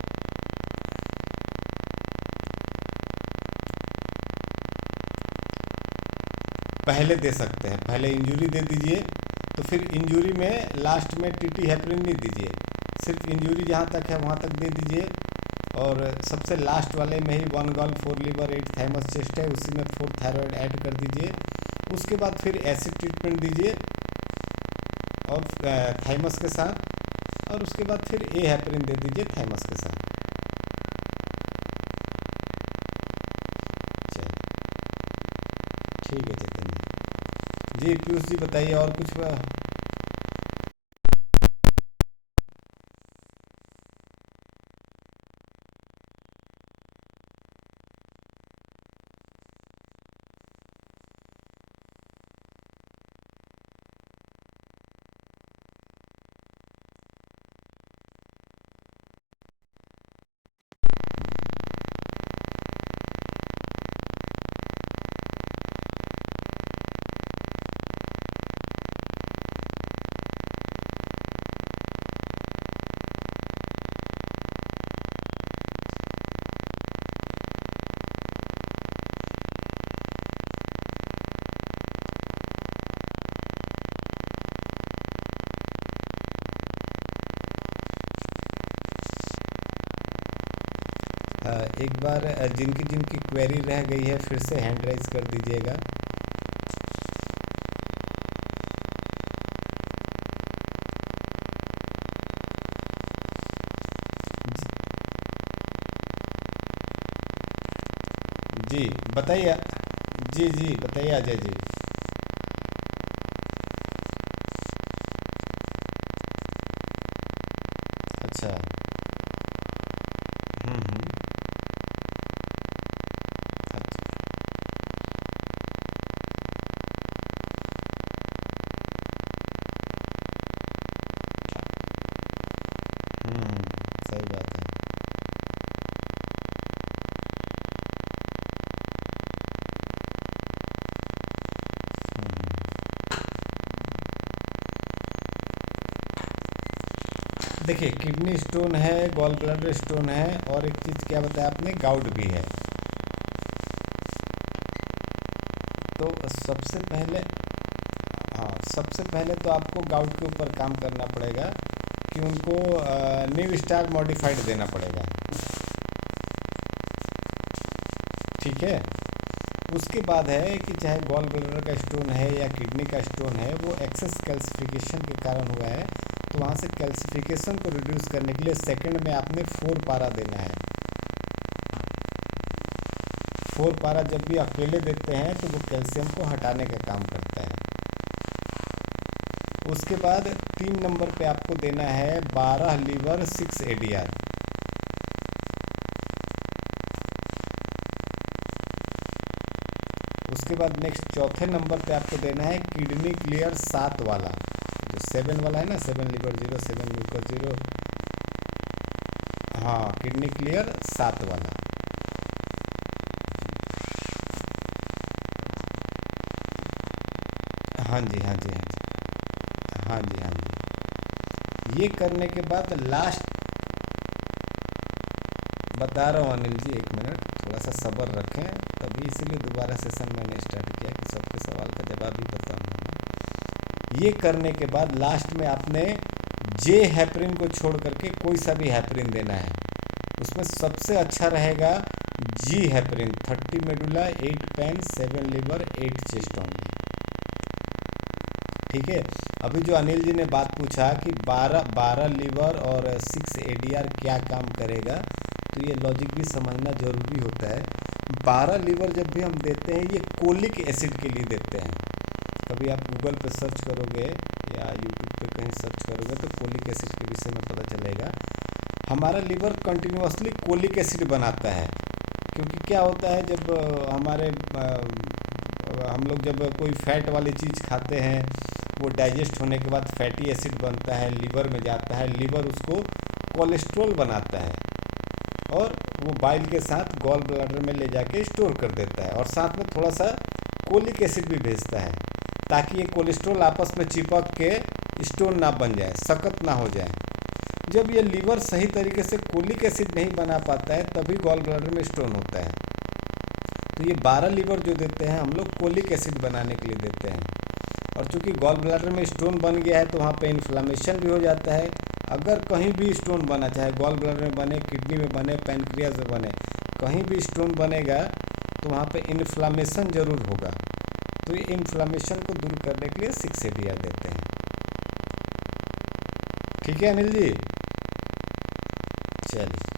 पहले दे सकते हैं, पहले इंजरी दे दीजिए, तो फिर इंजरी में लास्ट में टी हेपरिन नहीं दीजिए, सिर्फ इंजरी जहाँ तक है वहाँ तक दे दीजिए। और सबसे लास्ट वाले में ही 1 गॉल 4 लीवर 8 थाइमस चेस्ट है, उसी में 4 थायराइड ऐड कर दीजिए। उसके बाद फिर एसिड ट्रीटमेंट दीजिए और थाइमस के साथ, और उसके बाद फिर ए हेपरिन दे दीजिए थाइमस के साथ। चलिए, ठीक है चैतन्य जी। पीयूष जी बताइए और कुछ एक बार जिनकी जिनकी क्वेरी रह गई है फिर से हैंड राइज कर दीजिएगा। जी बताइए। जी जी बताइए अजय जी। अच्छा। हम्म। अच्छा। सही बात है। हम्म। देखिए, किडनी स्टोन है, गॉल ब्लैडर स्टोन है, और एक चीज़ क्या बताया आपने, गाउट भी है। तो सबसे पहले, हाँ सबसे पहले तो आपको गाउट के ऊपर काम करना पड़ेगा कि उनको न्यू स्टार मॉडिफाइड देना पड़ेगा। ठीक है। उसके बाद है कि चाहे गॉल ब्लैडर का स्टोन है या किडनी का स्टोन है, वो एक्सेस कैल्सिफिकेशन के कारण हुआ है, तो वहाँ से कैल्सिफिकेशन को रिड्यूस करने के लिए सेकंड में आपने 4 पारा देना है। 4 पारा जब भी अकेले देते हैं तो वो कैल्शियम को हटाने का काम करता है। उसके बाद 3 नंबर पे आपको देना है 12 लीवर 6 एडीआर। उसके इसके बाद नेक्स्ट चौथे नंबर पे आपको देना है किडनी क्लियर 7 वाला, जो 7 वाला है ना, 7 लीवर 0 7 ल्यूकर 0। हाँ, किडनी क्लियर 7 वाला। हाँ जी, हाँ जी, हाँ जी, हाँ जी, हाँ जी। ये करने के बाद लास्ट बता रहा हूँ अनिल जी, एक मिनट थोड़ा सा सब्र रखें, तभी इसीलिए दोबारा सेशन मैंने स्टार्ट किया कि सबके सवाल का जवाब ही बताऊँ। ये करने के बाद लास्ट में आपने जे हैपरिन को छोड़ करके कोई सा भी हैपरिन देना है। उसमें सबसे अच्छा रहेगा जी heparin, 30 medulla 8 pain 7 liver 8 chest only. ठीक है। अभी जो अनिल जी ने बात पूछा कि 12 लीवर और 6 एडीआर क्या काम करेगा, तो ये लॉजिक भी समझना ज़रूरी होता है। 12 लीवर जब भी हम देते हैं ये कोलिक एसिड के लिए देते हैं। कभी आप गूगल पे सर्च करोगे या यूट्यूब पे कहीं सर्च करोगे तो कोलिक एसिड के विषय में पता चलेगा। हमारा लीवर कंटिन्यूअसली कोलिक एसिड बनाता है, क्योंकि क्या होता है जब हम लोग जब कोई फैट वाली चीज़ खाते हैं, वो डाइजेस्ट होने के बाद फैटी एसिड बनता है, लीवर में जाता है, लीवर उसको कोलेस्ट्रॉल बनाता है और वो बाइल के साथ गॉल ब्लैडर में ले जाके स्टोर कर देता है, और साथ में थोड़ा सा कोलिक एसिड भी भेजता है, ताकि ये कोलेस्ट्रॉल आपस में चिपक के स्टोन ना बन जाए, सख्त ना हो जाए। जब ये लीवर सही तरीके से कोलिक एसिड नहीं बना पाता है, तभी गॉल ब्लैडर में स्टोन होता है। तो ये 12 लीवर जो देते हैं हम लोग कोलिक एसिड बनाने के लिए देते हैं। और चूंकि गॉल ब्लैडर में स्टोन बन गया है तो वहाँ पे इन्फ्लामेशन भी हो जाता है। अगर कहीं भी स्टोन बना, चाहे गॉल ब्लैडर में बने, किडनी में बने, पैनक्रियाज में बने, कहीं भी स्टोन बनेगा तो वहाँ पे इन्फ्लामेशन ज़रूर होगा। तो ये इन्फ्लामेशन को दूर करने के लिए 6 एडीआर देते हैं। ठीक है अनिल जी, चलिए।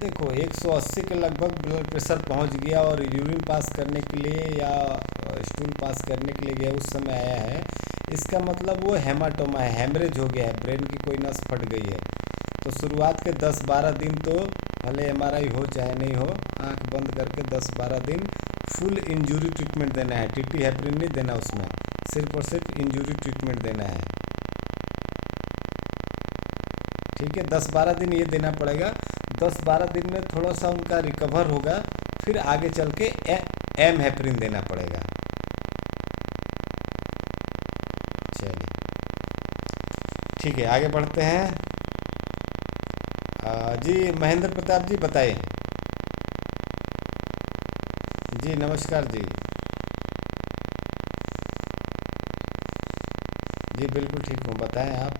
देखो 180 के लगभग ब्लड प्रेशर पहुंच गया और यूरिन पास करने के लिए या स्टूल पास करने के लिए गया, उस समय आया है, इसका मतलब वो हेमाटोमा है, हेमरेज हो गया है, ब्रेन की कोई नस फट गई है। तो शुरुआत के 10-12 दिन तो भले एमआरआई हो चाहे नहीं हो, आंख बंद करके 10-12 दिन फुल इंजरी ट्रीटमेंट देना है। टीटी हेपरिन नहीं देना, उसमें सिर्फ और सिर्फ इंजरी ट्रीटमेंट देना है। ठीक है, 10-12 दिन ये देना पड़ेगा। 10-12 दिन में थोड़ा सा उनका रिकवर होगा, फिर आगे चल के एम हेपरिन देना पड़ेगा। चलिए ठीक है, आगे बढ़ते हैं। जी महेंद्र प्रताप जी बताइए। जी नमस्कार जी। जी बिल्कुल ठीक हूँ, बताएं आप।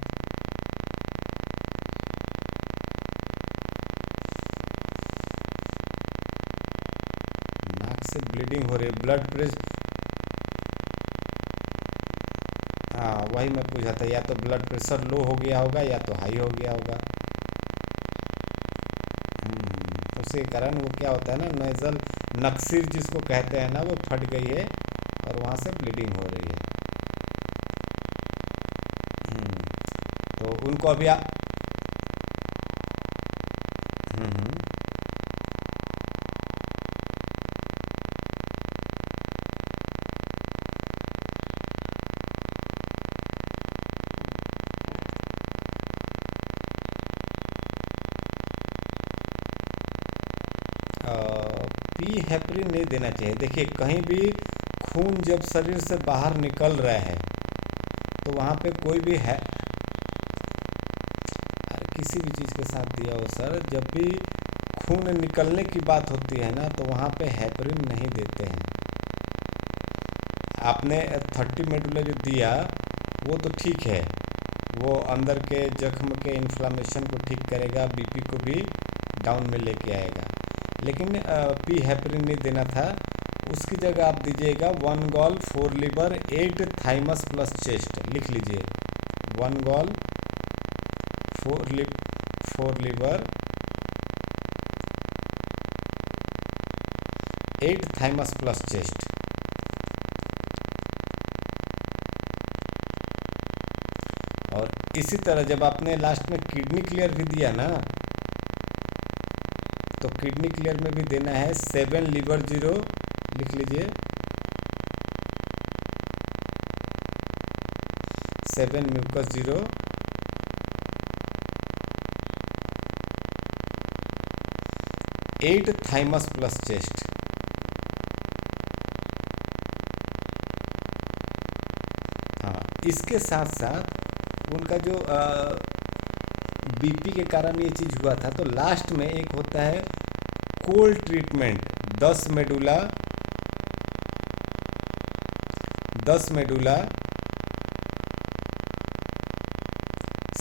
नाक से ब्लीडिंग हो रही है, ब्लड प्रेशर। हाँ वही मैं पूछा था, या तो ब्लड प्रेशर लो हो गया होगा या तो हाई हो गया होगा। उसके कारण वो क्या होता है ना, नेजल नक्सीर जिसको कहते हैं ना, वो फट गई है और वहाँ से ब्लीडिंग हो रही है। तो उनको अभी हम्म पी हेपरिन नहीं देना चाहिए। देखिए कहीं भी खून जब शरीर से बाहर निकल रहा है तो वहाँ पे कोई भी है, किसी भी चीज़ के साथ दिया हो सर, जब भी खून निकलने की बात होती है ना, तो वहाँ पे हेपरिन नहीं देते हैं। आपने 30 मेडुला जो दिया वो तो ठीक है, वो अंदर के जख्म के इन्फ्लामेशन को ठीक करेगा, बीपी को भी डाउन में लेके आएगा। लेकिन पी हेपरिन नहीं देना था, उसकी जगह आप दीजिएगा 1 gall 4 liver 8 thymus plus chest, लिख लीजिए 1 gall 4 liver 8 thymus plus chest. और इसी तरह जब आपने लास्ट में किडनी क्लियर भी दिया ना, तो किडनी क्लियर में भी देना है 7 लीवर 0, लिख लीजिए 7 म्यूकस 0 8 थाइमस प्लस चेस्ट। हाँ, इसके साथ साथ उनका जो बीपी के कारण ये चीज़ हुआ था, तो लास्ट में एक होता है कोल्ड ट्रीटमेंट 10 मेडुला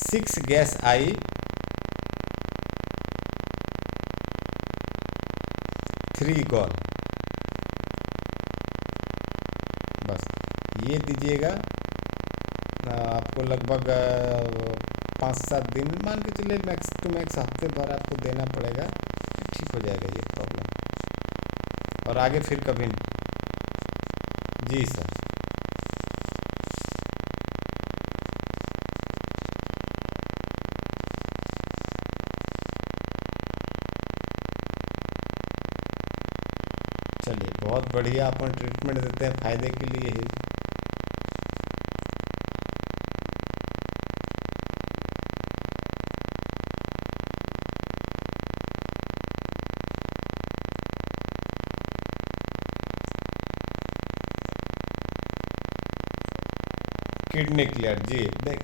6 गैस आई 3 गॉल, बस ये दीजिएगा। आपको लगभग 5-7 दिन मान के चलिए, मैक्स टू मैक्स हफ्ते भर आपको देना पड़ेगा, ठीक हो जाएगा ये प्रॉब्लम। और आगे फिर कभी जी सर। चलिए बहुत बढ़िया, अपन ट्रीटमेंट देते हैं फ़ायदे के लिए ही। किडनी क्लियर जी,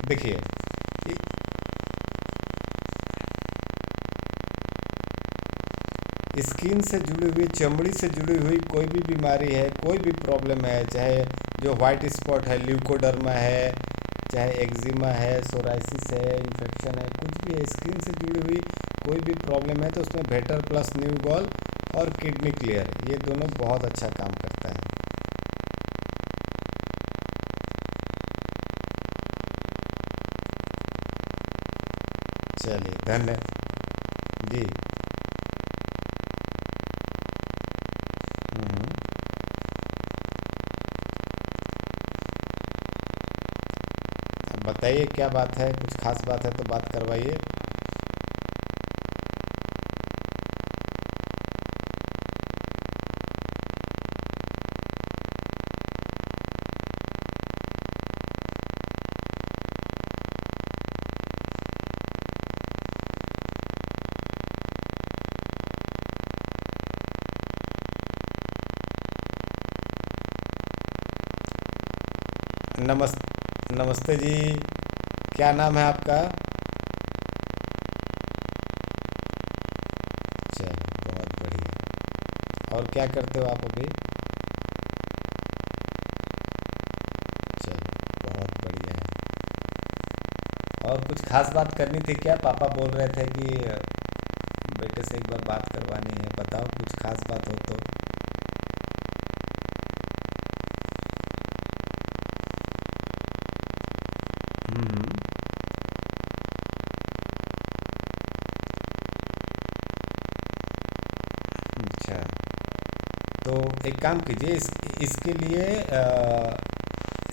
देखिए स्किन से जुड़ी हुई, चमड़ी से जुड़ी हुई कोई भी बीमारी है, कोई भी प्रॉब्लम है, चाहे जो वाइट स्पॉट है, ल्यूकोडर्मा है, चाहे एक्जिमा है, सोराइसिस है, इन्फेक्शन है, कुछ भी है, स्किन से जुड़ी हुई कोई भी प्रॉब्लम है, तो उसमें बेटर प्लस न्यूगॉल और किडनी क्लियर, ये दोनों बहुत अच्छा काम करता है। चलिए धन्यवाद जी। हम्म, अब बताइए क्या बात है, कुछ खास बात है तो बात करवाइए। नमस्ते जी, क्या नाम है आपका? चलो बहुत बढ़िया। और क्या करते हो आप अभी? चलो बहुत बढ़िया है। और कुछ खास बात करनी थी क्या? पापा बोल रहे थे कि बेटे से एक बार बात करवानी है, बताओ कुछ खास बात हो तो। हम्म। अच्छा, तो एक काम कीजिए, इसके लिए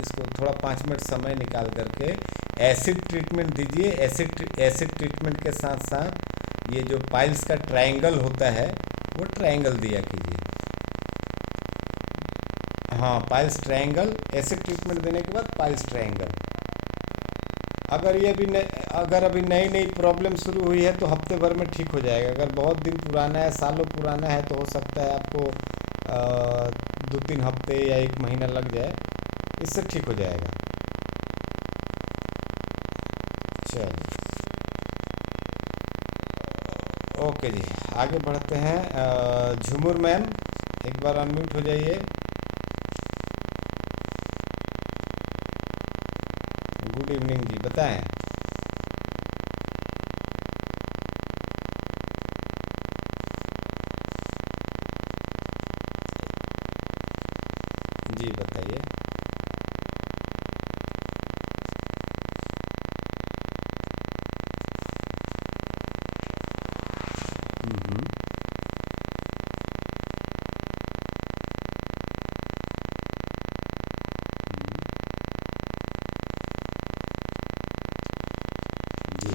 इसको थोड़ा 5 मिनट समय निकाल करके एसिड ट्रीटमेंट दीजिए। एसिड ट्रीटमेंट के साथ साथ ये जो पाइल्स का ट्रायंगल होता है, वो ट्रायंगल दिया कीजिए। हाँ, पाइल्स ट्रायंगल, एसिड ट्रीटमेंट देने के बाद पाइल्स ट्रायंगल। अगर ये अभी अगर अभी नई नई प्रॉब्लम शुरू हुई है तो हफ्ते भर में ठीक हो जाएगा। अगर बहुत दिन पुराना है, सालों पुराना है, तो हो सकता है आपको 2-3 हफ्ते या 1 महीना लग जाए, इससे ठीक हो जाएगा। चलिए ओके जी, आगे बढ़ते हैं। झुमुर मैम, एक बार अनम्यूट हो जाइए। गुड इवनिंग जी, बताएं। जी बताइए। हम्म। जी।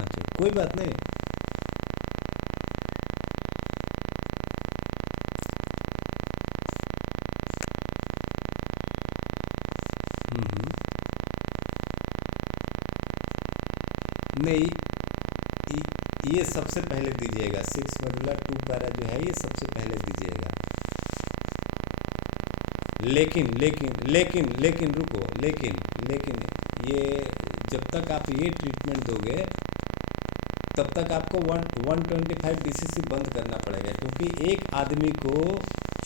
अच्छा, कोई बात नहीं। हम्म। नहीं, ये सबसे पहले दीजिएगा, 6 मॉड्यूलर 2 पैरा जो है ये सबसे पहले दीजिएगा। लेकिन रुको, लेकिन ये जब तक आप ये ट्रीटमेंट दोगे तब तक आपको 125 DCC बंद करना पड़ेगा, क्योंकि एक आदमी को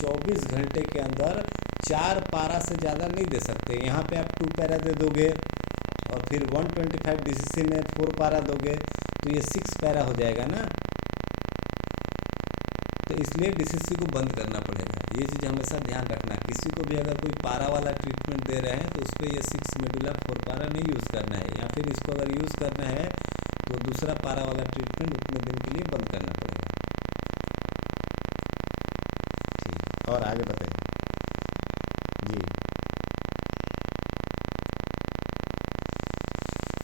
24 घंटे के अंदर 4 पारा से ज़्यादा नहीं दे सकते। यहाँ पे आप 2 पैरा दे दोगे और फिर 125 DCC में 4 पारा दोगे तो ये 6 पैरा हो जाएगा ना। तो इसलिए डीसीसी को बंद करना पड़ेगा। ये चीज़ हमेशा ध्यान रखना, किसी को भी अगर कोई पारा वाला ट्रीटमेंट दे रहे हैं तो उस पर ये 6 मॉड्यूलर 4 पारा नहीं यूज़ करना है, या फिर इसको अगर यूज़ करना है तो दूसरा पारा वाला ट्रीटमेंट उतने दिन के लिए बंद करना पड़ेगा। ठीक, और आगे बताइए। जी।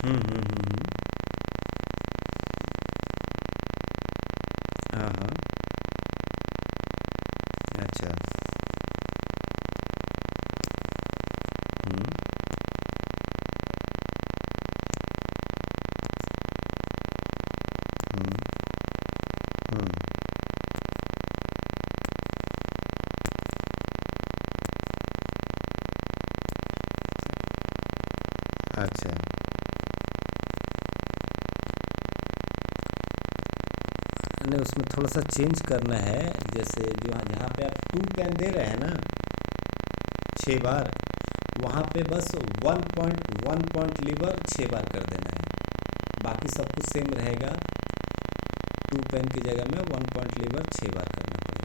हम्म। हाँ हाँ। अच्छा। हम्म। हम्म। हम्म। अच्छा। नहीं, उसमें थोड़ा सा चेंज करना है। जैसे जो जहाँ पे आप 2 पेन दे रहे हैं ना 6 बार, वहाँ पे बस 1 पॉइंट लीवर 6 बार कर देना है, बाकी सब कुछ सेम रहेगा। 2 पेन की जगह में 1 पॉइंट लीवर 6 बार करना पड़ेगा।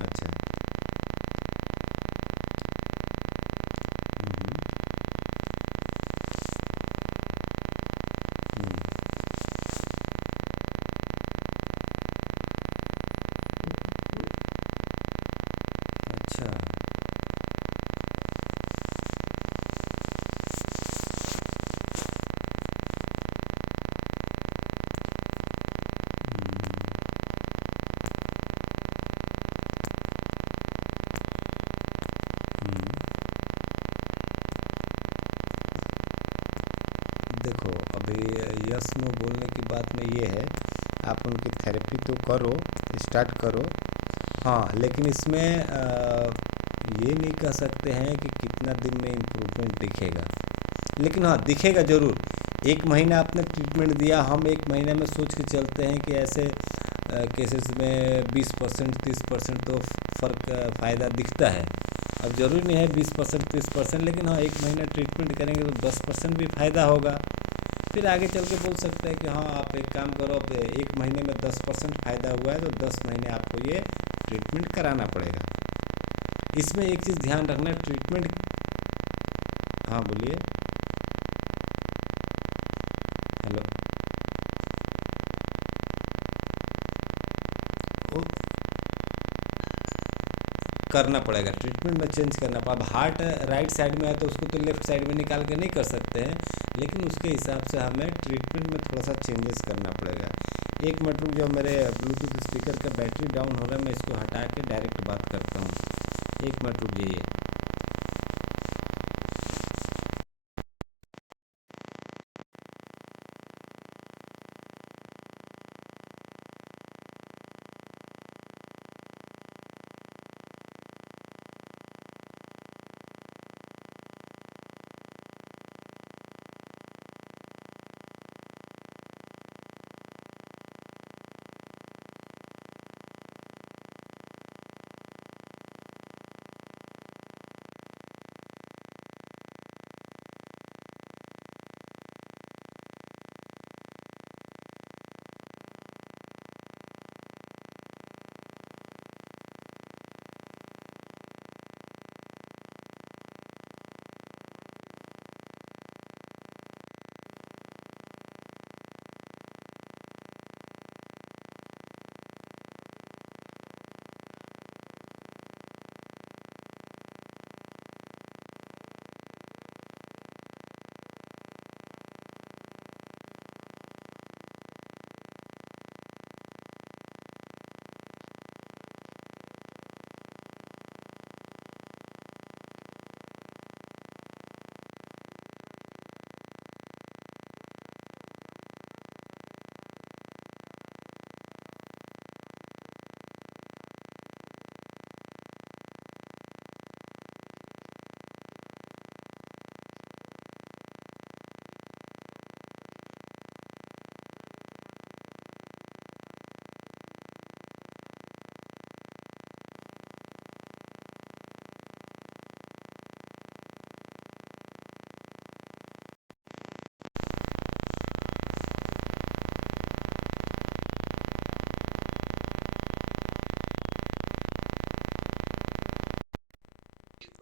अच्छा। हम्म। हम्म। अच्छा। हम्म। देखो, अभी यस नो बोलने की बात में ये है, आप उनकी थेरेपी तो करो, स्टार्ट करो। हाँ, लेकिन इसमें ये नहीं कह सकते हैं कि कितना दिन में इम्प्रूवमेंट दिखेगा, लेकिन हाँ दिखेगा ज़रूर। 1 महीना आपने ट्रीटमेंट दिया, हम 1 महीने में सोच के चलते हैं कि ऐसे केसेस में 20% 30% तो फ़र्क फ़ायदा दिखता है। अब ज़रूरी नहीं है 20% 30%, लेकिन हाँ 1 महीना ट्रीटमेंट करेंगे तो 10% भी फ़ायदा होगा। फिर आगे चल के बोल सकते हैं कि हाँ आप एक काम करो, अब 1 महीने में 10% फ़ायदा हुआ है तो 10 महीने आपको ये ट्रीटमेंट कराना पड़ेगा। इसमें एक चीज़ ध्यान रखना, ट्रीटमेंट। हाँ बोलिए। हेलो। वो करना पड़ेगा, ट्रीटमेंट में चेंज करना पड़ेगा। अब हार्ट राइट साइड में है तो उसको तो लेफ्ट साइड में निकाल के नहीं कर सकते हैं, लेकिन उसके हिसाब से हमें ट्रीटमेंट में थोड़ा सा चेंजेस करना पड़ेगा। 1 मिनट रुक जाओ, मेरे ब्लूटूथ स्पीकर का बैटरी डाउन हो रहा है, मैं इसको हटा के डायरेक्ट बात करता हूँ। 1 मिनट रुक जाइए।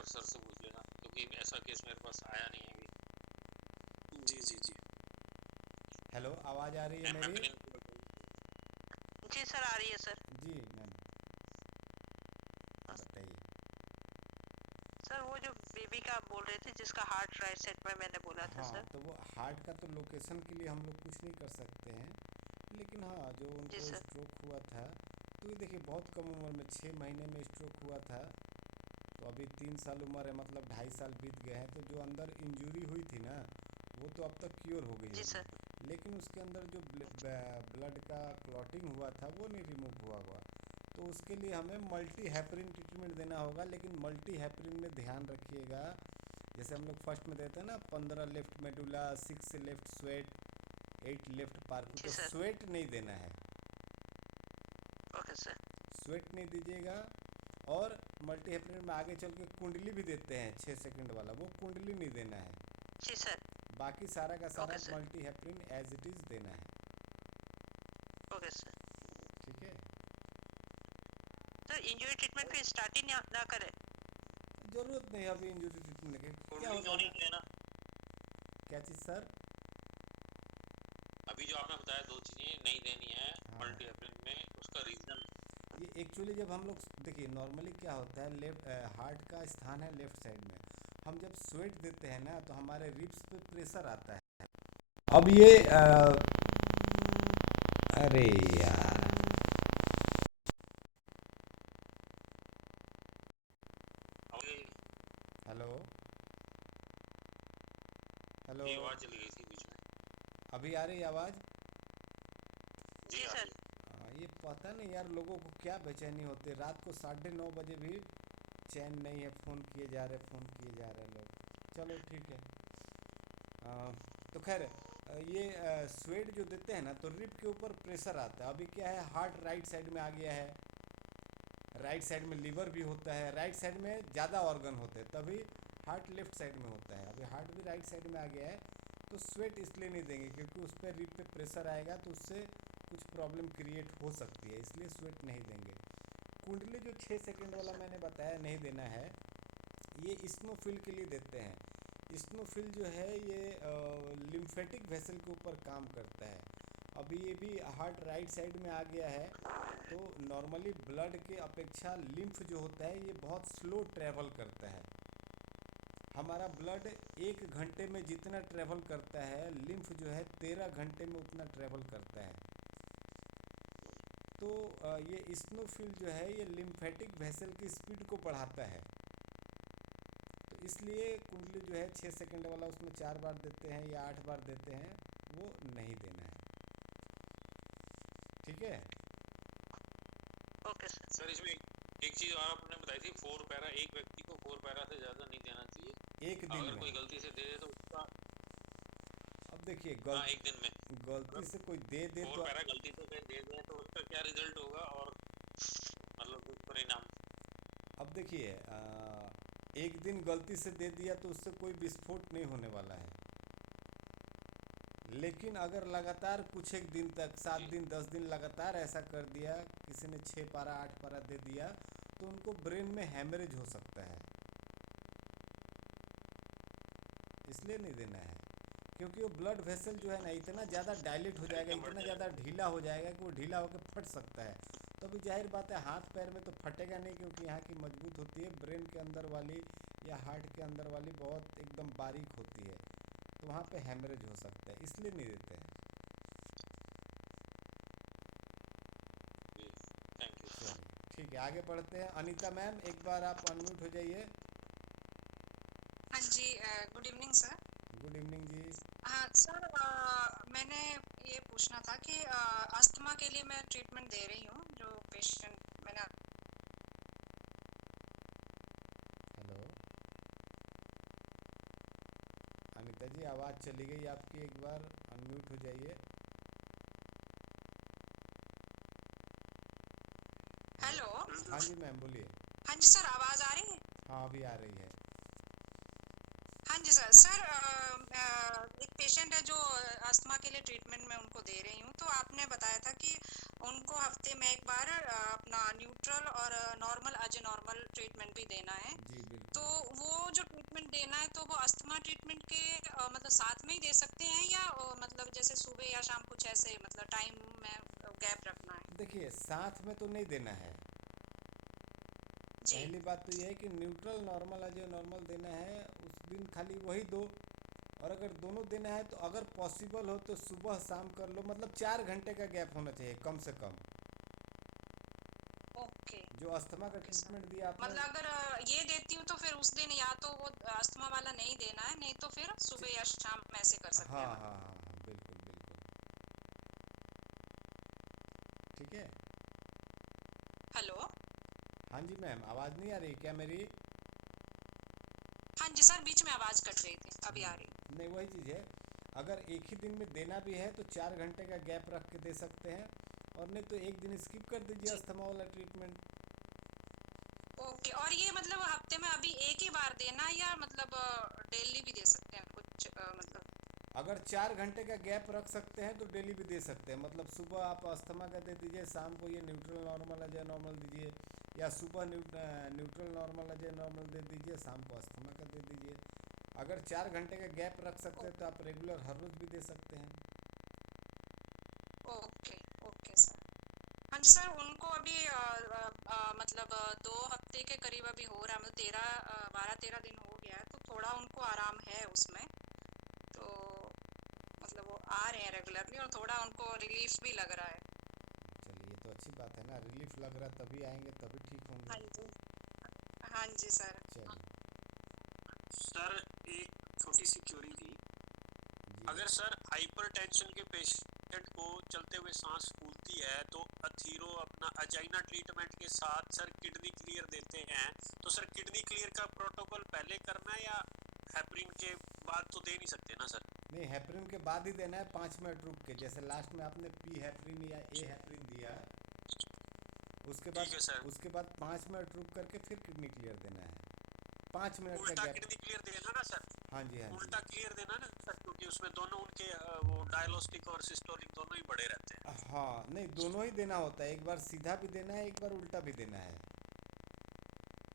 फिर सर से पूछ लेना, क्योंकि ऐसा केस मेरे पास आया नहीं है अभी। जी जी जी। हेलो, आवाज़ आ रही है मेरी? जी सर, आ रही है सर। जी मैम, बताइए। सर वो जो बेबी का आप बोल रहे थे जिसका हार्ट राइट साइड में मैंने बोला था हाँ, सर। तो वो हार्ट का तो लोकेशन के लिए हम लोग कुछ नहीं कर सकते हैं, लेकिन हाँ जो जी उनको सर। स्ट्रोक हुआ था, तो ये देखिए बहुत कम उम्र में 6 महीने में स्ट्रोक हुआ था। तो अभी 3 साल उम्र है, मतलब 2.5 साल बीत गए हैं। तो जो अंदर इंजरी हुई थी ना, वो तो अब तक क्योर हो गई जी होगी, सर। लेकिन उसके अंदर जो ब्लड का क्लॉटिंग हुआ था वो नहीं रिमूव हुआ हुआ। तो उसके लिए हमें मल्टी हेपरिन ट्रीटमेंट देना होगा, लेकिन मल्टी हेपरिन में ध्यान रखिएगा, जैसे हम लोग फर्स्ट में देते हैं ना 15 left medulla, 6 left sweat, 8 left पार्कू, जी तो सर। स्वेट नहीं देना है, ओके सर। स्वेट नहीं दीजिएगा। और मल्टी हेपरिन में आगे चल के कुंडली भी देते हैं 6 सेकंड वाला, वो कुंडली नहीं देना है। जी सर। बाकी सारा का सारा okay sir. Multi heparin as it is देना है। Okay sir. ठीक है, तो इंजरी ट्रीटमेंट फिर स्टार्ट ही ना करें? ज़रूरत नहीं अभी इंजरी ट्रीटमेंट की। क्या कुंडली होता क्यों है नहीं ना, देना? क्या चीज़ सर? अभी जो आपने बताया 2 चीजें नहीं देनी है हाँ, मल्टी हेपरिन में, उसका रीजन? ये एक्चुअली जब हम लोग देखिए नॉर्मली क्या होता है, लेफ्ट हार्ट का स्थान है लेफ्ट साइड में, हम जब स्वेट देते हैं ना तो हमारे रिब्स पे प्रेशर आता है। अब ये अरे यार, हेलो हेलो, ये आवाज चली गई थी बीच में। अभी आ रही आवाज़? जी सर। ये पता नहीं यार लोगों को क्या बेचैनी होती है, रात को 9:30 बजे भी चैन नहीं है, फ़ोन किए जा रहे लोग। चलो ठीक है। तो खैर ये स्वेट जो देते हैं ना तो रिब के ऊपर प्रेशर आता है। अभी क्या है, हार्ट राइट साइड में आ गया है, राइट साइड में लीवर भी होता है, राइट साइड में ज़्यादा ऑर्गन होते हैं, तभी हार्ट लेफ्ट साइड में होता है। अभी हार्ट भी राइट साइड में आ गया है, तो स्वेट इसलिए नहीं देंगे क्योंकि उस पर रिब पे प्रेशर आएगा तो उससे कुछ प्रॉब्लम क्रिएट हो सकती है, इसलिए स्वेट नहीं देंगे। कुंडली जो 6 सेकंड वाला मैंने बताया नहीं देना है, ये स्नोफिल के लिए देते हैं। स्नोफिल जो है ये लिम्फेटिक वेसल के ऊपर काम करता है। अभी ये भी हार्ट राइट साइड में आ गया है, तो नॉर्मली ब्लड के अपेक्षा लिम्फ जो होता है ये बहुत स्लो ट्रैवल करता है। हमारा ब्लड 1 घंटे में जितना ट्रैवल करता है, लिम्फ जो है 13 घंटे में उतना ट्रैवल करता है। तो ये स्नोफिल जो है ये लिम्फेटिक वेसल की स्पीड को बढ़ाता है, तो इसलिए कुंडली जो है 6 सेकंड वाला उसमें 4 बार देते हैं या 8 बार देते हैं, वो नहीं देना है। ठीक है, ओके सर। सर इसमें एक चीज और आपने बताई थी, 4 पैरा, एक व्यक्ति को 4 पैरा से ज्यादा नहीं देना चाहिए एक दिन अगर में। कोई गलती से दे दे तो उसका। अब देखिए हाँ, एक दिन में गलती से कोई दे 4 तो पैरा गलती से दे दे तो उसका क्या रिजल्ट होगा और मतलब परिणाम? अब देखिए एक दिन गलती से दे दिया तो उससे कोई विस्फोट नहीं होने वाला है, लेकिन अगर लगातार कुछ एक दिन तक 7 दिन 10 दिन लगातार ऐसा कर दिया, किसी ने 6 पारा 8 पारा दे दिया, तो उनको ब्रेन में हैमरेज हो सकता है, इसलिए नहीं देना है। क्योंकि वो ब्लड वेसल जो है ना इतना ज़्यादा डायलेट हो जाएगा, इतना ज़्यादा ढीला हो जाएगा कि वो ढीला होकर फट सकता है। तो अभी जाहिर बात है हाथ पैर में तो फटेगा नहीं, क्योंकि यहाँ की मजबूत होती है, ब्रेन के अंदर वाली या हार्ट के अंदर वाली बहुत एकदम बारीक होती है, तो वहाँ पे हैमरेज हो सकता है, इसलिए नहीं देते हैं। Thank you. चलिए ठीक है, आगे बढ़ते हैं। अनीता मैम एक बार आप अनम्यूट हो जाइए। हाँ जी, good evening sir. Good evening जी। हाँ सर, मैंने ये पूछना था कि अस्थमा के लिए मैं ट्रीटमेंट दे रही हूँ, जो पेशेंट मैंने। हेलो अनीता जी, आवाज़ चली गई आपकी, एक बार अनम्यूट हो जाइए। हेलो। हाँ जी मैम बोलिए। हाँ जी सर, आवाज़ आ रही है? हाँ अभी आ रही है। हाँ जी सर। सर एक पेशेंट है जो अस्थमा के लिए ट्रीटमेंट मैं उनको दे रही हूँ, तो आपने बताया था कि उनको हफ्ते में एक बार अपना न्यूट्रल और normal as a normal treatment भी देना है, जी बिल्कुल। तो जो ट्रीटमेंट देना है तो वो अस्थमा ट्रीटमेंट के मतलब साथ में ही दे सकते हैं या मतलब जैसे सुबह या शाम कुछ ऐसे मतलब टाइम में गैप रखना है? देखिए, साथ में तो नहीं देना है। जी। पहली बात तो ये है कि न्यूट्रल नॉर्मल जो नॉर्मल देना है उस दिन खाली वही दो। और अगर दोनों देना है तो अगर पॉसिबल हो तो सुबह शाम कर लो, मतलब 4 घंटे का गैप होना चाहिए कम से कम। ओके। जो अस्थमा का ओके सर। ट्रीटमेंट दिया आपने, मतलब अगर ये देती हूँ तो फिर उस दिन या तो वो अस्थमा वाला नहीं देना है, नहीं तो फिर सुबह या शाम में ऐसे कर सकते हाँ हैं हाँ मतलब। हाँ हाँ, बिल्कुल बिल्कुल। ठीक है। हेलो। हाँ जी मैम, आवाज़ नहीं आ रही क्या मेरी? हाँ जी सर, बीच में आवाज कट रही थी, अभी आ रही। नहीं, वही चीज़ है। अगर एक ही दिन में देना भी है तो 4 घंटे का गैप रख के दे सकते हैं, और नहीं तो एक दिन स्किप कर दीजिए जी। अस्थमा वाला ट्रीटमेंट। ओके, और ये मतलब हफ्ते में अभी एक ही बार देना है या मतलब डेली भी दे सकते हैं कुछ मतलब? अगर 4 घंटे का गैप रख सकते हैं तो डेली भी दे सकते हैं। मतलब सुबह आप अस्थमा का दे दीजिए, शाम को ये न्यूट्रल नॉर्मल अजय नॉर्मल दीजिए, या सुबह न्यूट्रल नॉर्मल अजय नॉर्मल दे दीजिए, शाम को अस्थमा का दे दीजिए। अगर 4 घंटे का गैप रख सकते हैं तो आप रेगुलर हर रोज़ भी दे सकते हैं। ओके। Okay sir. हाँ जी सर, उनको अभी मतलब 2 हफ्ते के करीब अभी हो रहा है, मतलब 12-13 दिन हो गया है, तो थोड़ा उनको आराम है उसमें। तो मतलब वो आ रहे हैं रेगुलरली और थोड़ा उनको रिलीफ भी लग रहा है। चलिए, तो अच्छी बात है ना, रिलीफ लग रहा है तभी आएंगे, तभी ठीक हाँ होंगे। जी। हाँ जी सर। चलिए। सर एक छोटी सी क्यूरी थी। जी। अगर सर हाइपरटेंशन के पेशेंट को चलते हुए सांस फूलती है तो अथीरो अपना अजाइना ट्रीटमेंट के साथ सर किडनी क्लियर देते हैं, तो सर किडनी क्लियर का प्रोटोकॉल पहले करना है या हेपरिन के बाद तो दे नहीं सकते ना सर? नहीं, हेपरिन के बाद ही देना है, 5 मिनट रुक के। जैसे लास्ट में आपने पी हेपरिन या ए हेपरिन दिया, उसके ठीक है बाद सर। 5 मिनट रुक करके फिर किडनी क्लियर देना है, 5 मिनट का उल्टा गैप। किडनी क्लियर देना ना सर? हाँ जी, हाँ जी। उल्टा क्लियर देना ना सर, क्योंकि उसमें दोनों उनके वो डायलोस्टिक और सिस्टोलिक दोनों ही बड़े रहते हैं। हाँ, नहीं, दोनों ही देना होता है, एक बार सीधा भी देना है, एक बार उल्टा भी देना है।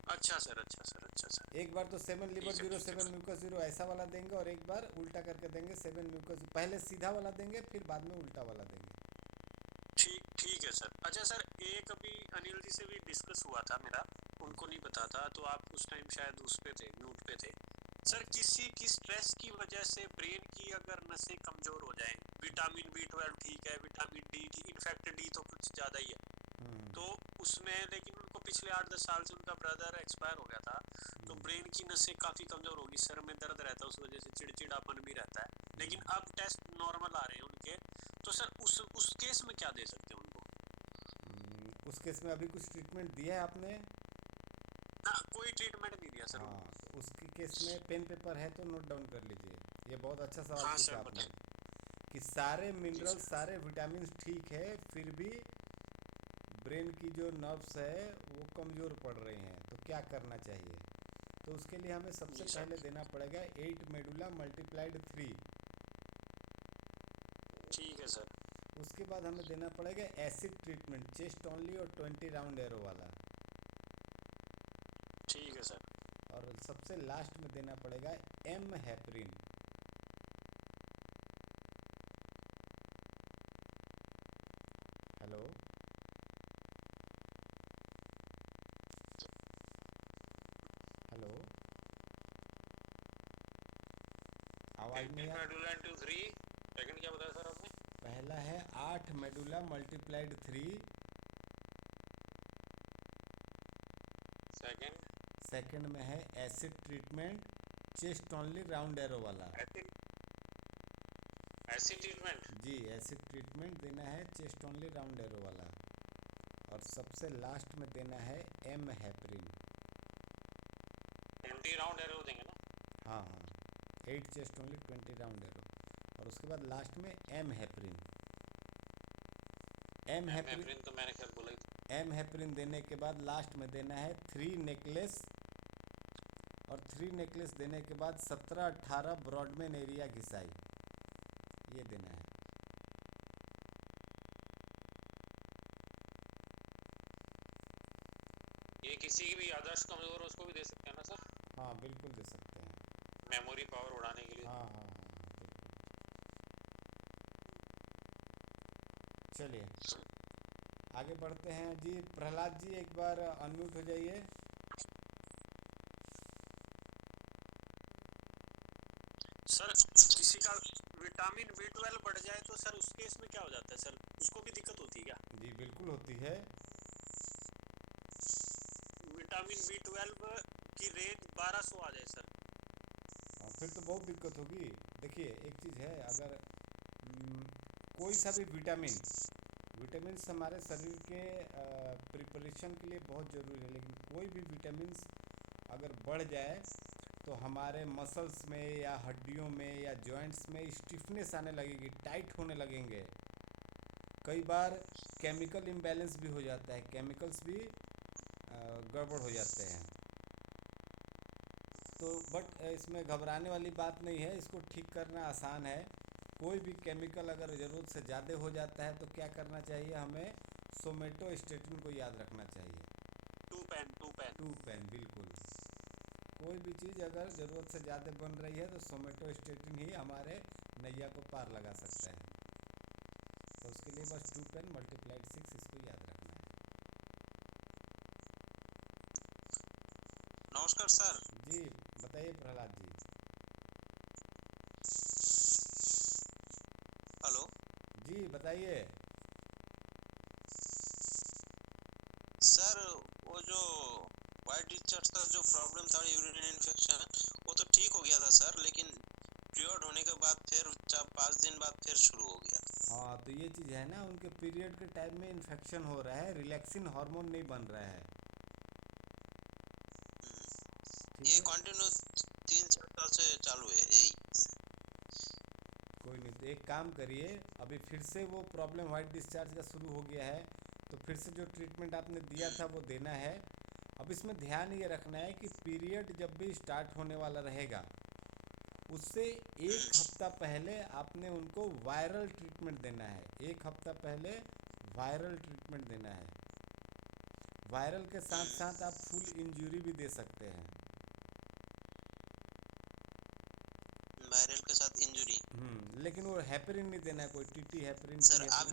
अच्छा सर, अच्छा सर, अच्छा सर। एक बार तो 7 लिवर ठीक है, जीरो ठीक है 7 म्यूकस जीरो ऐसा वाला देंगे, और एक बार उल्टा करके देंगे 7 म्यूकस, पहले सीधा वाला देंगे फिर बाद में उल्टा वाला देंगे। ठीक ठीक है सर। अच्छा सर, एक अभी अनिल जी से भी डिस्कस हुआ था मेरा, उनको नहीं पता था, तो आप उस टाइम शायद उस पे थे, म्यूट पे थे सर। किसी की स्ट्रेस की वजह से ब्रेन की अगर नसें कमजोर हो जाएं, विटामिन B12 ठीक है, विटामिन डी, इनफैक्ट डी तो कुछ ज़्यादा ही है, तो उसमें, लेकिन उनको पिछले 8-10 साल से उनका ब्रदर एक्सपायर हो गया था, तो ब्रेन की नसें काफ़ी कमज़ोर होगी, सर में दर्द रहता है, उस वजह से चिड़चिड़ापन भी रहता है, लेकिन अब टेस्ट नॉर्मल आ रहे हैं उनके, तो सर उस केस में क्या दे सकते हैं उनको? उस केस में अभी कुछ ट्रीटमेंट दिया है आपने? ना, कोई ट्रीटमेंट नहीं दिया सर। हाँ, तो उसके केस में पेन पेपर है तो नोट डाउन कर लीजिए। ये बहुत अच्छा सवाल हाँ पूछा सर, आपने, बताइए। कि सारे जी मिनरल सर। सारे विटामिन ठीक है, फिर भी ब्रेन की जो नर्व्स है वो कमज़ोर पड़ रहे हैं, तो क्या करना चाहिए? तो उसके लिए हमें सबसे जी सर। पहले देना पड़ेगा 8 मेडुला मल्टीप्लाइड 3। ठीक है सर। उसके बाद हमें देना पड़ेगा एसिड ट्रीटमेंट, चेस्ट ओनली और 20 राउंड एरो वाला। ठीक है सर। और सबसे लास्ट में देना पड़ेगा एम हेपरिन। हेलो, हेलो, आवाज़ नहीं 18 आ। मेडुला into 3, सेकंड क्या बताया सर आपने? पहला है 8 मेडुला मल्टीप्लाइड 3। सेकंड सेकंड में है acid treatment, chest only round arrow वाला। Acid treatment. जी, एसिड ट्रीटमेंट देना है, चेस्ट ओनली राउंड एरो वाला। और सबसे लास्ट में देना है एम हेपरिन। 20 राउंड एरो देंगे ना? हाँ हाँ, 8 चेस्ट ओनली 20 राउंड एरो। और उसके बाद लास्ट में M heparin. M heparin heparin तो मैंने ख्याल बोला ही था। एम हेपरिन देने के बाद लास्ट में देना है 3 नेकलेस। और 3 नेकलेस देने के बाद 17-18 ब्रॉडमैन एरिया घिसाई, ये देना है। ये किसी की भी याददाश्त कमजोर हो उसको भी दे सकते हैं ना सर? हाँ बिल्कुल दे सकते हैं। मेमोरी पावर बढ़ाने के लिए। हाँ हाँ हाँ बिल्कुल। चलिए आगे बढ़ते हैं जी। प्रहलाद जी एक बार अनम्यूट हो जाइए। सर किसी का विटामिन B12 बढ़ जाए तो सर उस केस में क्या हो जाता है सर, उसको भी दिक्कत होती है क्या? जी बिल्कुल होती है। विटामिन B12 की रेंज 1200 आ जाए सर। फिर तो बहुत दिक्कत होगी। देखिए एक चीज़ है, अगर कोई सा भी विटामिन्स हमारे शरीर के प्रिपरेशन के लिए बहुत ज़रूरी है, लेकिन कोई भी विटामिन्स अगर बढ़ जाए तो हमारे मसल्स में या हड्डियों में या जॉइंट्स में स्टिफनेस आने लगेगी, टाइट होने लगेंगे। कई बार केमिकल इम्बैलेंस भी हो जाता है, केमिकल्स भी गड़बड़ हो जाते हैं। तो बट इसमें घबराने वाली बात नहीं है, इसको ठीक करना आसान है। कोई भी केमिकल अगर ज़रूरत से ज़्यादा हो जाता है तो क्या करना चाहिए, हमें सोमेटोस्टेटिन को याद रखना चाहिए। टू पेन बिल्कुल। कोई भी चीज़ अगर ज़रूरत से ज़्यादा बन रही है तो सोमेटोस्टेटिन ही हमारे नैया को पार लगा सकता है। तो उसके लिए बस 2 पेन मल्टीप्लाइड 6 इसको याद रखना है। नमस्कार सर। जी बताइए प्रहलाद जी। हेलो। जी बताइए। सर वो जो वाइट डिस्चार्ज का जो प्रॉब्लम था, यूरिन इन्फेक्शन, वो तो ठीक हो गया था सर, लेकिन पीरियड होने के बाद फिर 4-5 दिन बाद फिर शुरू हो गया। हाँ तो ये चीज़ है ना, उनके पीरियड के टाइम में इन्फेक्शन हो रहा है, रिलैक्सिन हार्मोन नहीं बन रहा है। ये कंटिन्यू 3-4 साल से चालू है यही। कोई नहीं, तो एक काम करिए, अभी फिर से वो प्रॉब्लम वाइट डिस्चार्ज का शुरू हो गया है, तो फिर से जो ट्रीटमेंट आपने दिया था वो देना है। अब इसमें ध्यान ये रखना है कि पीरियड जब भी स्टार्ट होने वाला रहेगा उससे एक हफ्ता पहले आपने उनको वायरल ट्रीटमेंट देना है। एक हफ्ता पहले वायरल ट्रीटमेंट देना है। वायरल के साथ साथ आप फुल इंजरी भी दे सकते हैं। वायरल के साथ इंजरी? लेकिन वो हेपरिन नहीं देना है, कोई टीटी हेपरिन सर आप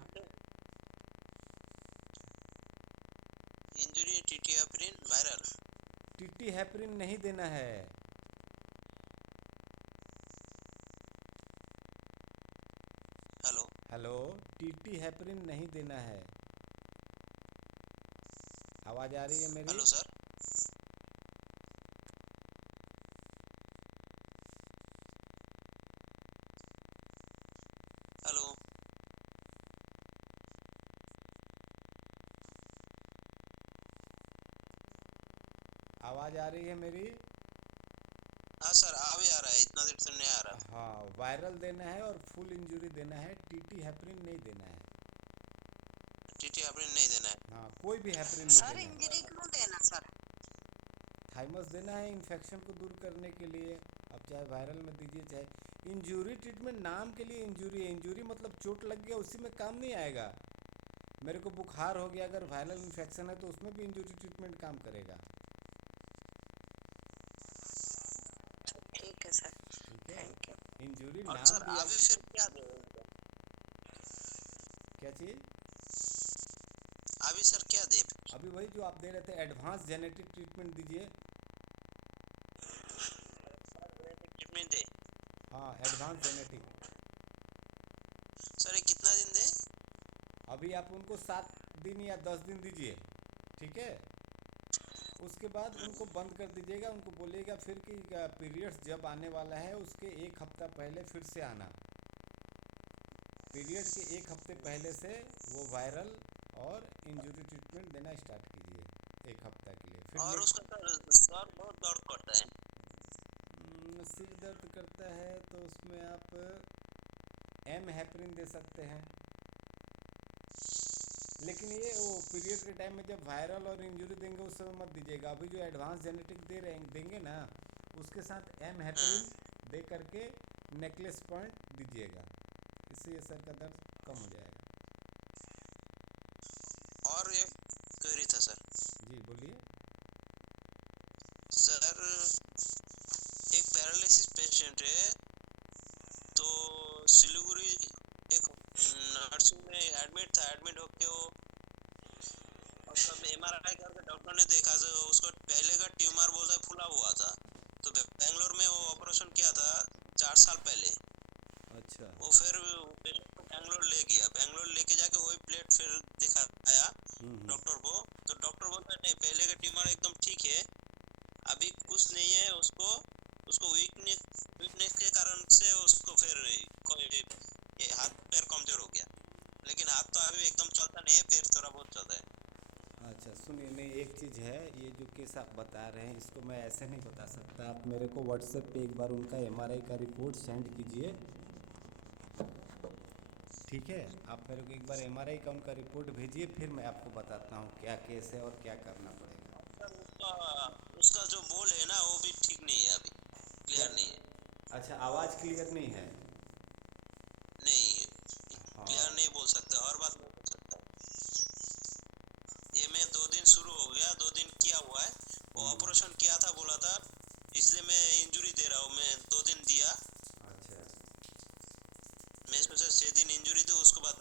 injury TT heparin viral? TT heparin नहीं देना है। हेलो टीटी हेपरिन नहीं देना है। आवाज़ आ रही है मेरी? Hello sir. हेलो। आवाज़ आ रही है मेरी? हाँ सर आ भी आ रहा है, इतना देर से नहीं आ रहा। हाँ वायरल देना है और फुल इंजरी देना है, टीटी हेपरिन नहीं देना है। टीटी हेपरिन नहीं देना है? हाँ कोई भी हेपरिन नहीं सर देना है। इंजरी क्यों देना सर? थाइमस देना है इन्फेक्शन को दूर करने के लिए। अब चाहे वायरल में दीजिए चाहे इंजरी ट्रीटमेंट, नाम के लिए इंजरी है। इंजरी मतलब चोट लग गया उसी में काम नहीं आएगा। मेरे को बुखार हो गया, अगर वायरल इन्फेक्शन है तो उसमें भी इंजरी ट्रीटमेंट काम करेगा। ठीक है सर, ठीक है, थैंक यू। इंजरी और नाम सर दिया। अभी फिर क्या दें? क्या चीज़? अभी सर क्या दें? अभी वही जो आप दे रहे थे, एडवांस जेनेटिक ट्रीटमेंट दीजिए। ट्रीटमेंट दे? हाँ एडवांस जेनेटिक। सर ये कितना दिन दे? अभी आप उनको 7 दिन या 10 दिन दीजिए, ठीक है। उसके बाद उनको बंद कर दीजिएगा। उनको बोलिएगा फिर कि पीरियड्स जब आने वाला है उसके एक हफ्ता पहले फिर से आना। पीरियड के एक हफ्ते पहले से वो वायरल और इंजरी ट्रीटमेंट देना स्टार्ट कीजिए एक हफ्ता के लिए। फिर और उसका सर बहुत दर्द करता है। सिर दर्द करता है तो उसमें आप एम हेपरिन दे सकते हैं। लेकिन ये वो पीरियड के टाइम में जब वायरल और इंजरी देंगे उस समय मत दीजिएगा। अभी जो एडवांस जेनेटिक देंगे ना, उसके साथ एम हेपरिन दे करके नेकलेस पॉइंट दीजिएगा। इससे ये सर का दर्द कम हो जाएगा। और एक क्वेरी था सर। जी बोलिए। सर एक पैरालिसिस पेशेंट है, तो सिलीगुड़ी एक नर्सिंग में एडमिट था। एडमिट होके वो मतलब एमआरआई करके डॉक्टर ने देखा तो उसको पहले का ट्यूमर बोलता है फूला हुआ था। तो बेंगलोर में वो ऑपरेशन किया था 4 साल पहले। अच्छा। वो फिर पेशेंट को बेंगलोर ले गया, बेंगलोर लेके जाके वही प्लेट फिर दिखाया डॉक्टर को। तो डॉक्टर बोलता है नहीं, पहले का ट्यूमर एकदम ठीक है, अभी कुछ नहीं है। उसको उसको वीकनेस के कारण से उसको फिर कोई ये हाथ पैर कमजोर हो गया, लेकिन हाथ तो अभी एकदम चलता नहीं है, पैर थोड़ा बहुत चलता है। अच्छा सुनिए, नहीं एक चीज़ है, ये जो केस आप बता रहे हैं इसको मैं ऐसे नहीं बता सकता। आप मेरे को व्हाट्सएप पे एक बार उनका एमआरआई का रिपोर्ट सेंड कीजिए, ठीक है? आप मेरे को एक बार एमआरआई का उनका रिपोर्ट भेजिए, फिर मैं आपको बताता हूँ क्या केस है और क्या करना पड़ेगा। सर उसका जो बोल है ना वो भी ठीक नहीं है, अभी क्या? क्लियर नहीं है। अच्छा, आवाज़ क्लियर नहीं है? नहीं क्लियर हाँ। नहीं बोल सकता, हर बात नहीं बोल सकता। ये मैं 2 दिन शुरू हो गया, 2 दिन किया हुआ है। वो ऑपरेशन किया था बोला था, इसलिए मैं इंजरी दे रहा हूँ। मैं 2 दिन दिया, अच्छा मैं सोचा 6 दिन इंजरी दूँ, उसके बाद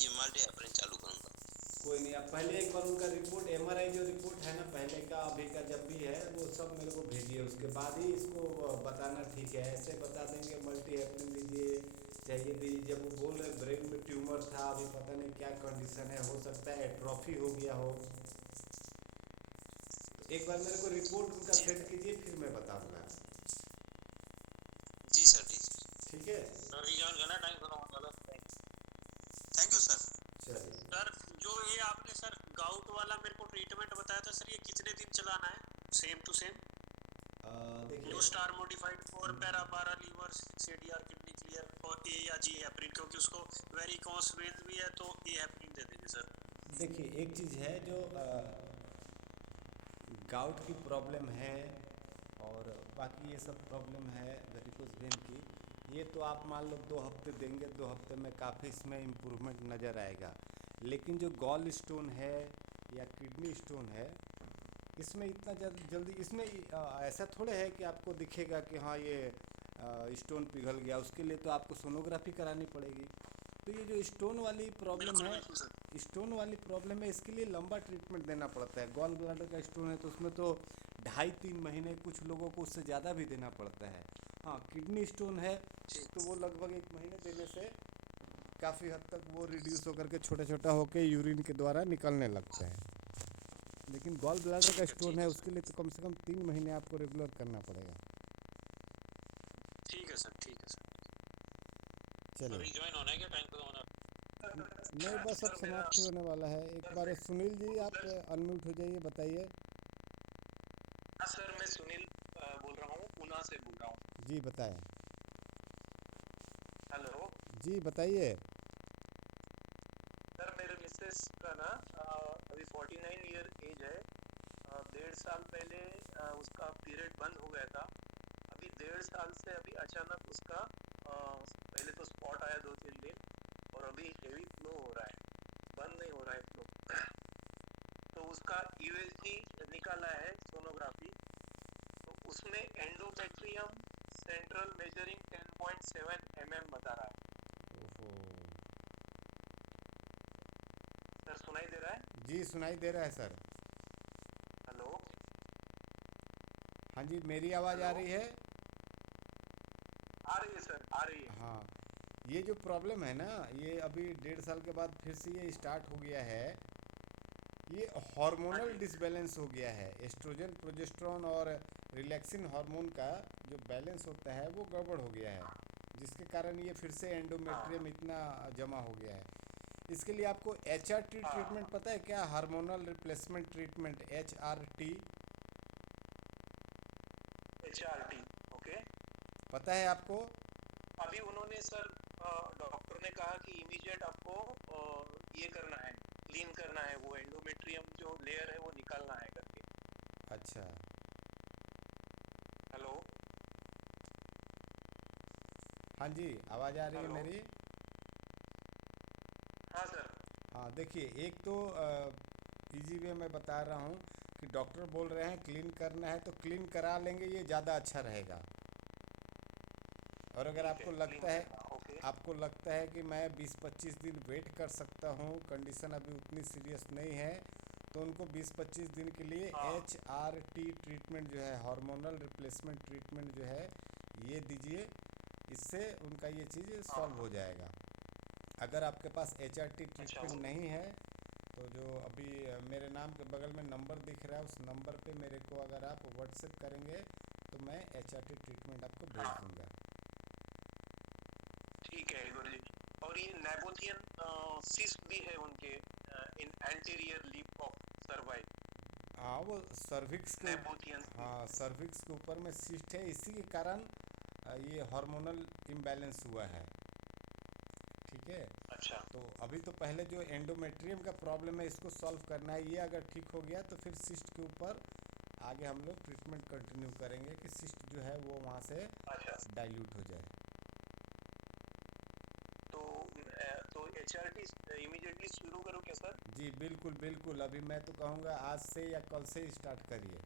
ये मल्टी एपरेंट चालू करूँगा। कोई नहीं, आप पहले एक बार उनका रिपोर्ट एमआरआई जो रिपोर्ट है ना पहले का अभी का जब भी है वो सब मेरे को भेजिए, उसके बाद ही इसको बताना ठीक है। ऐसे बता देंगे मल्टी हेपरिन दीजिए चाहिए दीजिए, जब वो बोल रहे ब्रेन में ट्यूमर था, अभी पता नहीं क्या कंडीशन है, हो सकता है एट्रोफी हो गया हो। तो एक बार मेरे को रिपोर्ट उनका जी सेंड कीजिए, फिर मैं बताऊँगा। जी सर, ठीक ठीक है, थैंक यू सर। चलिए। सर जो ये आपने सर गाउट वाला मेरे को ट्रीटमेंट बताया था सर, ये कितने दिन चलाना है? सेम टू सेम देखिए new star modified for para बारा लीवर 6 ADR किडनी क्लियर और ए या जी हेपरिन, क्योंकि उसको वेरिकोस वेन्स भी है तो ए हेपरिन दे देंगे सर। देखिए एक चीज़ है जो गाउट की प्रॉब्लम है और बाकी ये सब प्रॉब्लम है वेरिकोस वेन की, ये तो आप मान लो 2 हफ्ते देंगे, 2 हफ्ते में काफ़ी इसमें इम्प्रूवमेंट नज़र आएगा। लेकिन जो गॉल स्टोन है या किडनी स्टोन है, इसमें इतना जल्दी इसमें ऐसा थोड़े है कि आपको दिखेगा कि हाँ ये स्टोन पिघल गया। उसके लिए तो आपको सोनोग्राफी करानी पड़ेगी। तो ये जो स्टोन वाली प्रॉब्लम बिल्कुल है, बिल्कुल सर। स्टोन वाली प्रॉब्लम है, इसके लिए लंबा ट्रीटमेंट देना पड़ता है। गॉल ब्लैडर का स्टोन है तो उसमें तो 2.5-3 महीने, कुछ लोगों को उससे ज़्यादा भी देना पड़ता है। हाँ, किडनी स्टोन है तो वो लगभग 1 महीने देने से काफ़ी हद तक वो रिड्यूस होकर के छोटा छोटा होकर यूरिन के द्वारा निकलने लगता है। लेकिन गॉल ब्लैडर का स्टोन है उसके लिए तो कम से कम 3 महीने आपको रेगुलर करना पड़ेगा। ठीक है सर, ठीक है सर। चलिए, रिजॉइन होना है क्या टाइम पे होना? नहीं बस अब सर मेरा समाप्ति होने वाला है। एक बार सुनील जी आप अनम्यूट हो जाइए, बताइए। सर मैं सुनील बोल रहा हूँ, पूना से बोल रहा हूँ। जी बताएं। हेलो जी बताइए। सर, मेरे मिसेस का ना अभी 49 ईयर एज है। 1.5 साल पहले उसका पीरियड बंद हो गया था। अभी 1.5 साल से अभी अचानक उसका पहले तो स्पॉट आया 2-3 दिन, और अभी हेवी फ्लो हो रहा है, बंद नहीं हो रहा है फ्लो। तो उसका यूएसजी निकाला है, सोनोग्राफी, तो उसमें एंडोमेट्रियम सेंट्रल मेजरिंग 10.7 mm बता रहा है। ओहो। सर सुनाई दे रहा है? जी सुनाई दे रहा है सर। हेलो हाँ जी, मेरी आवाज़ आ हेलो, रही है? आ रही है सर, आ रही है। हाँ, ये जो प्रॉब्लम है ना, ये अभी 1.5 साल के बाद फिर से ये स्टार्ट हो गया है। ये हाँ हार्मोनल जी। डिसबैलेंस हो गया है। एस्ट्रोजन, प्रोजेस्टेरोन और रिलैक्सिन हार्मोन का जो बैलेंस होता है वो गड़बड़ हो गया है, जिसके कारण ये फिर से एंडोमेट्रियम हाँ इतना जमा हो गया है। इसके लिए आपको HRT ट्रीटमेंट हाँ, पता है क्या? Hormonal replacement treatment, HRT HRT, okay. पता है आपको? अभी उन्होंने सर, डॉक्टर ने कहा कि इमीडिएट आपको ये करना है, क्लीन करना है, वो एंडोमेट्रियम जो लेयर है वो निकालना है करके। अच्छा, हेलो हाँ जी, आवाज़ आ रही है हेलो, मेरी? हाँ सर। हाँ देखिए, एक तो इजी वे मैं बता रहा हूँ। कि डॉक्टर बोल रहे हैं क्लीन करना है तो क्लीन करा लेंगे, ये ज़्यादा अच्छा रहेगा। और अगर आपको लगता है कि मैं 20-25 दिन वेट कर सकता हूँ, कंडीशन अभी उतनी सीरियस नहीं है, तो उनको 20-25 दिन के लिए HRT ट्रीटमेंट जो है, हार्मोनल रिप्लेसमेंट ट्रीटमेंट जो है, ये दीजिए। इससे उनका ये चीज़ सॉल्व हो जाएगा। अगर आपके पास HRT ट्रीटमेंट नहीं है तो जो अभी मेरे नाम के बगल में नंबर दिख रहा है, उस नंबर पे मेरे को अगर आप व्हाट्सएप करेंगे तो मैं HRT ट्रीटमेंट आपको भेज दूंगा। ठीक है गुरुजी। और ये नेपोथियन सिस्ट भी है उनके इन एंटीरियर लिप ऑफ सर्वाइकल। हाँ, वो सर्विक्स के नेपोथियन सर्विक्स के ऊपर में सिस्ट है, इसी के कारण ये हार्मोनल इम्बैलेंस हुआ है। ठीक है। अच्छा। तो अभी तो पहले जो एंडोमेट्रियम का प्रॉब्लम है इसको सॉल्व करना है। ये अगर ठीक हो गया तो फिर सिस्ट के ऊपर आगे हम लोग ट्रीटमेंट कंटिन्यू करेंगे कि सिस्ट जो है वो वहाँ से डाइल्यूट हो जाए। तो HRT इमीडिएटली शुरू करो क्या सर? जी बिल्कुल बिल्कुल, अभी मैं तो कहूँगा आज से या कल से ही स्टार्ट करिए।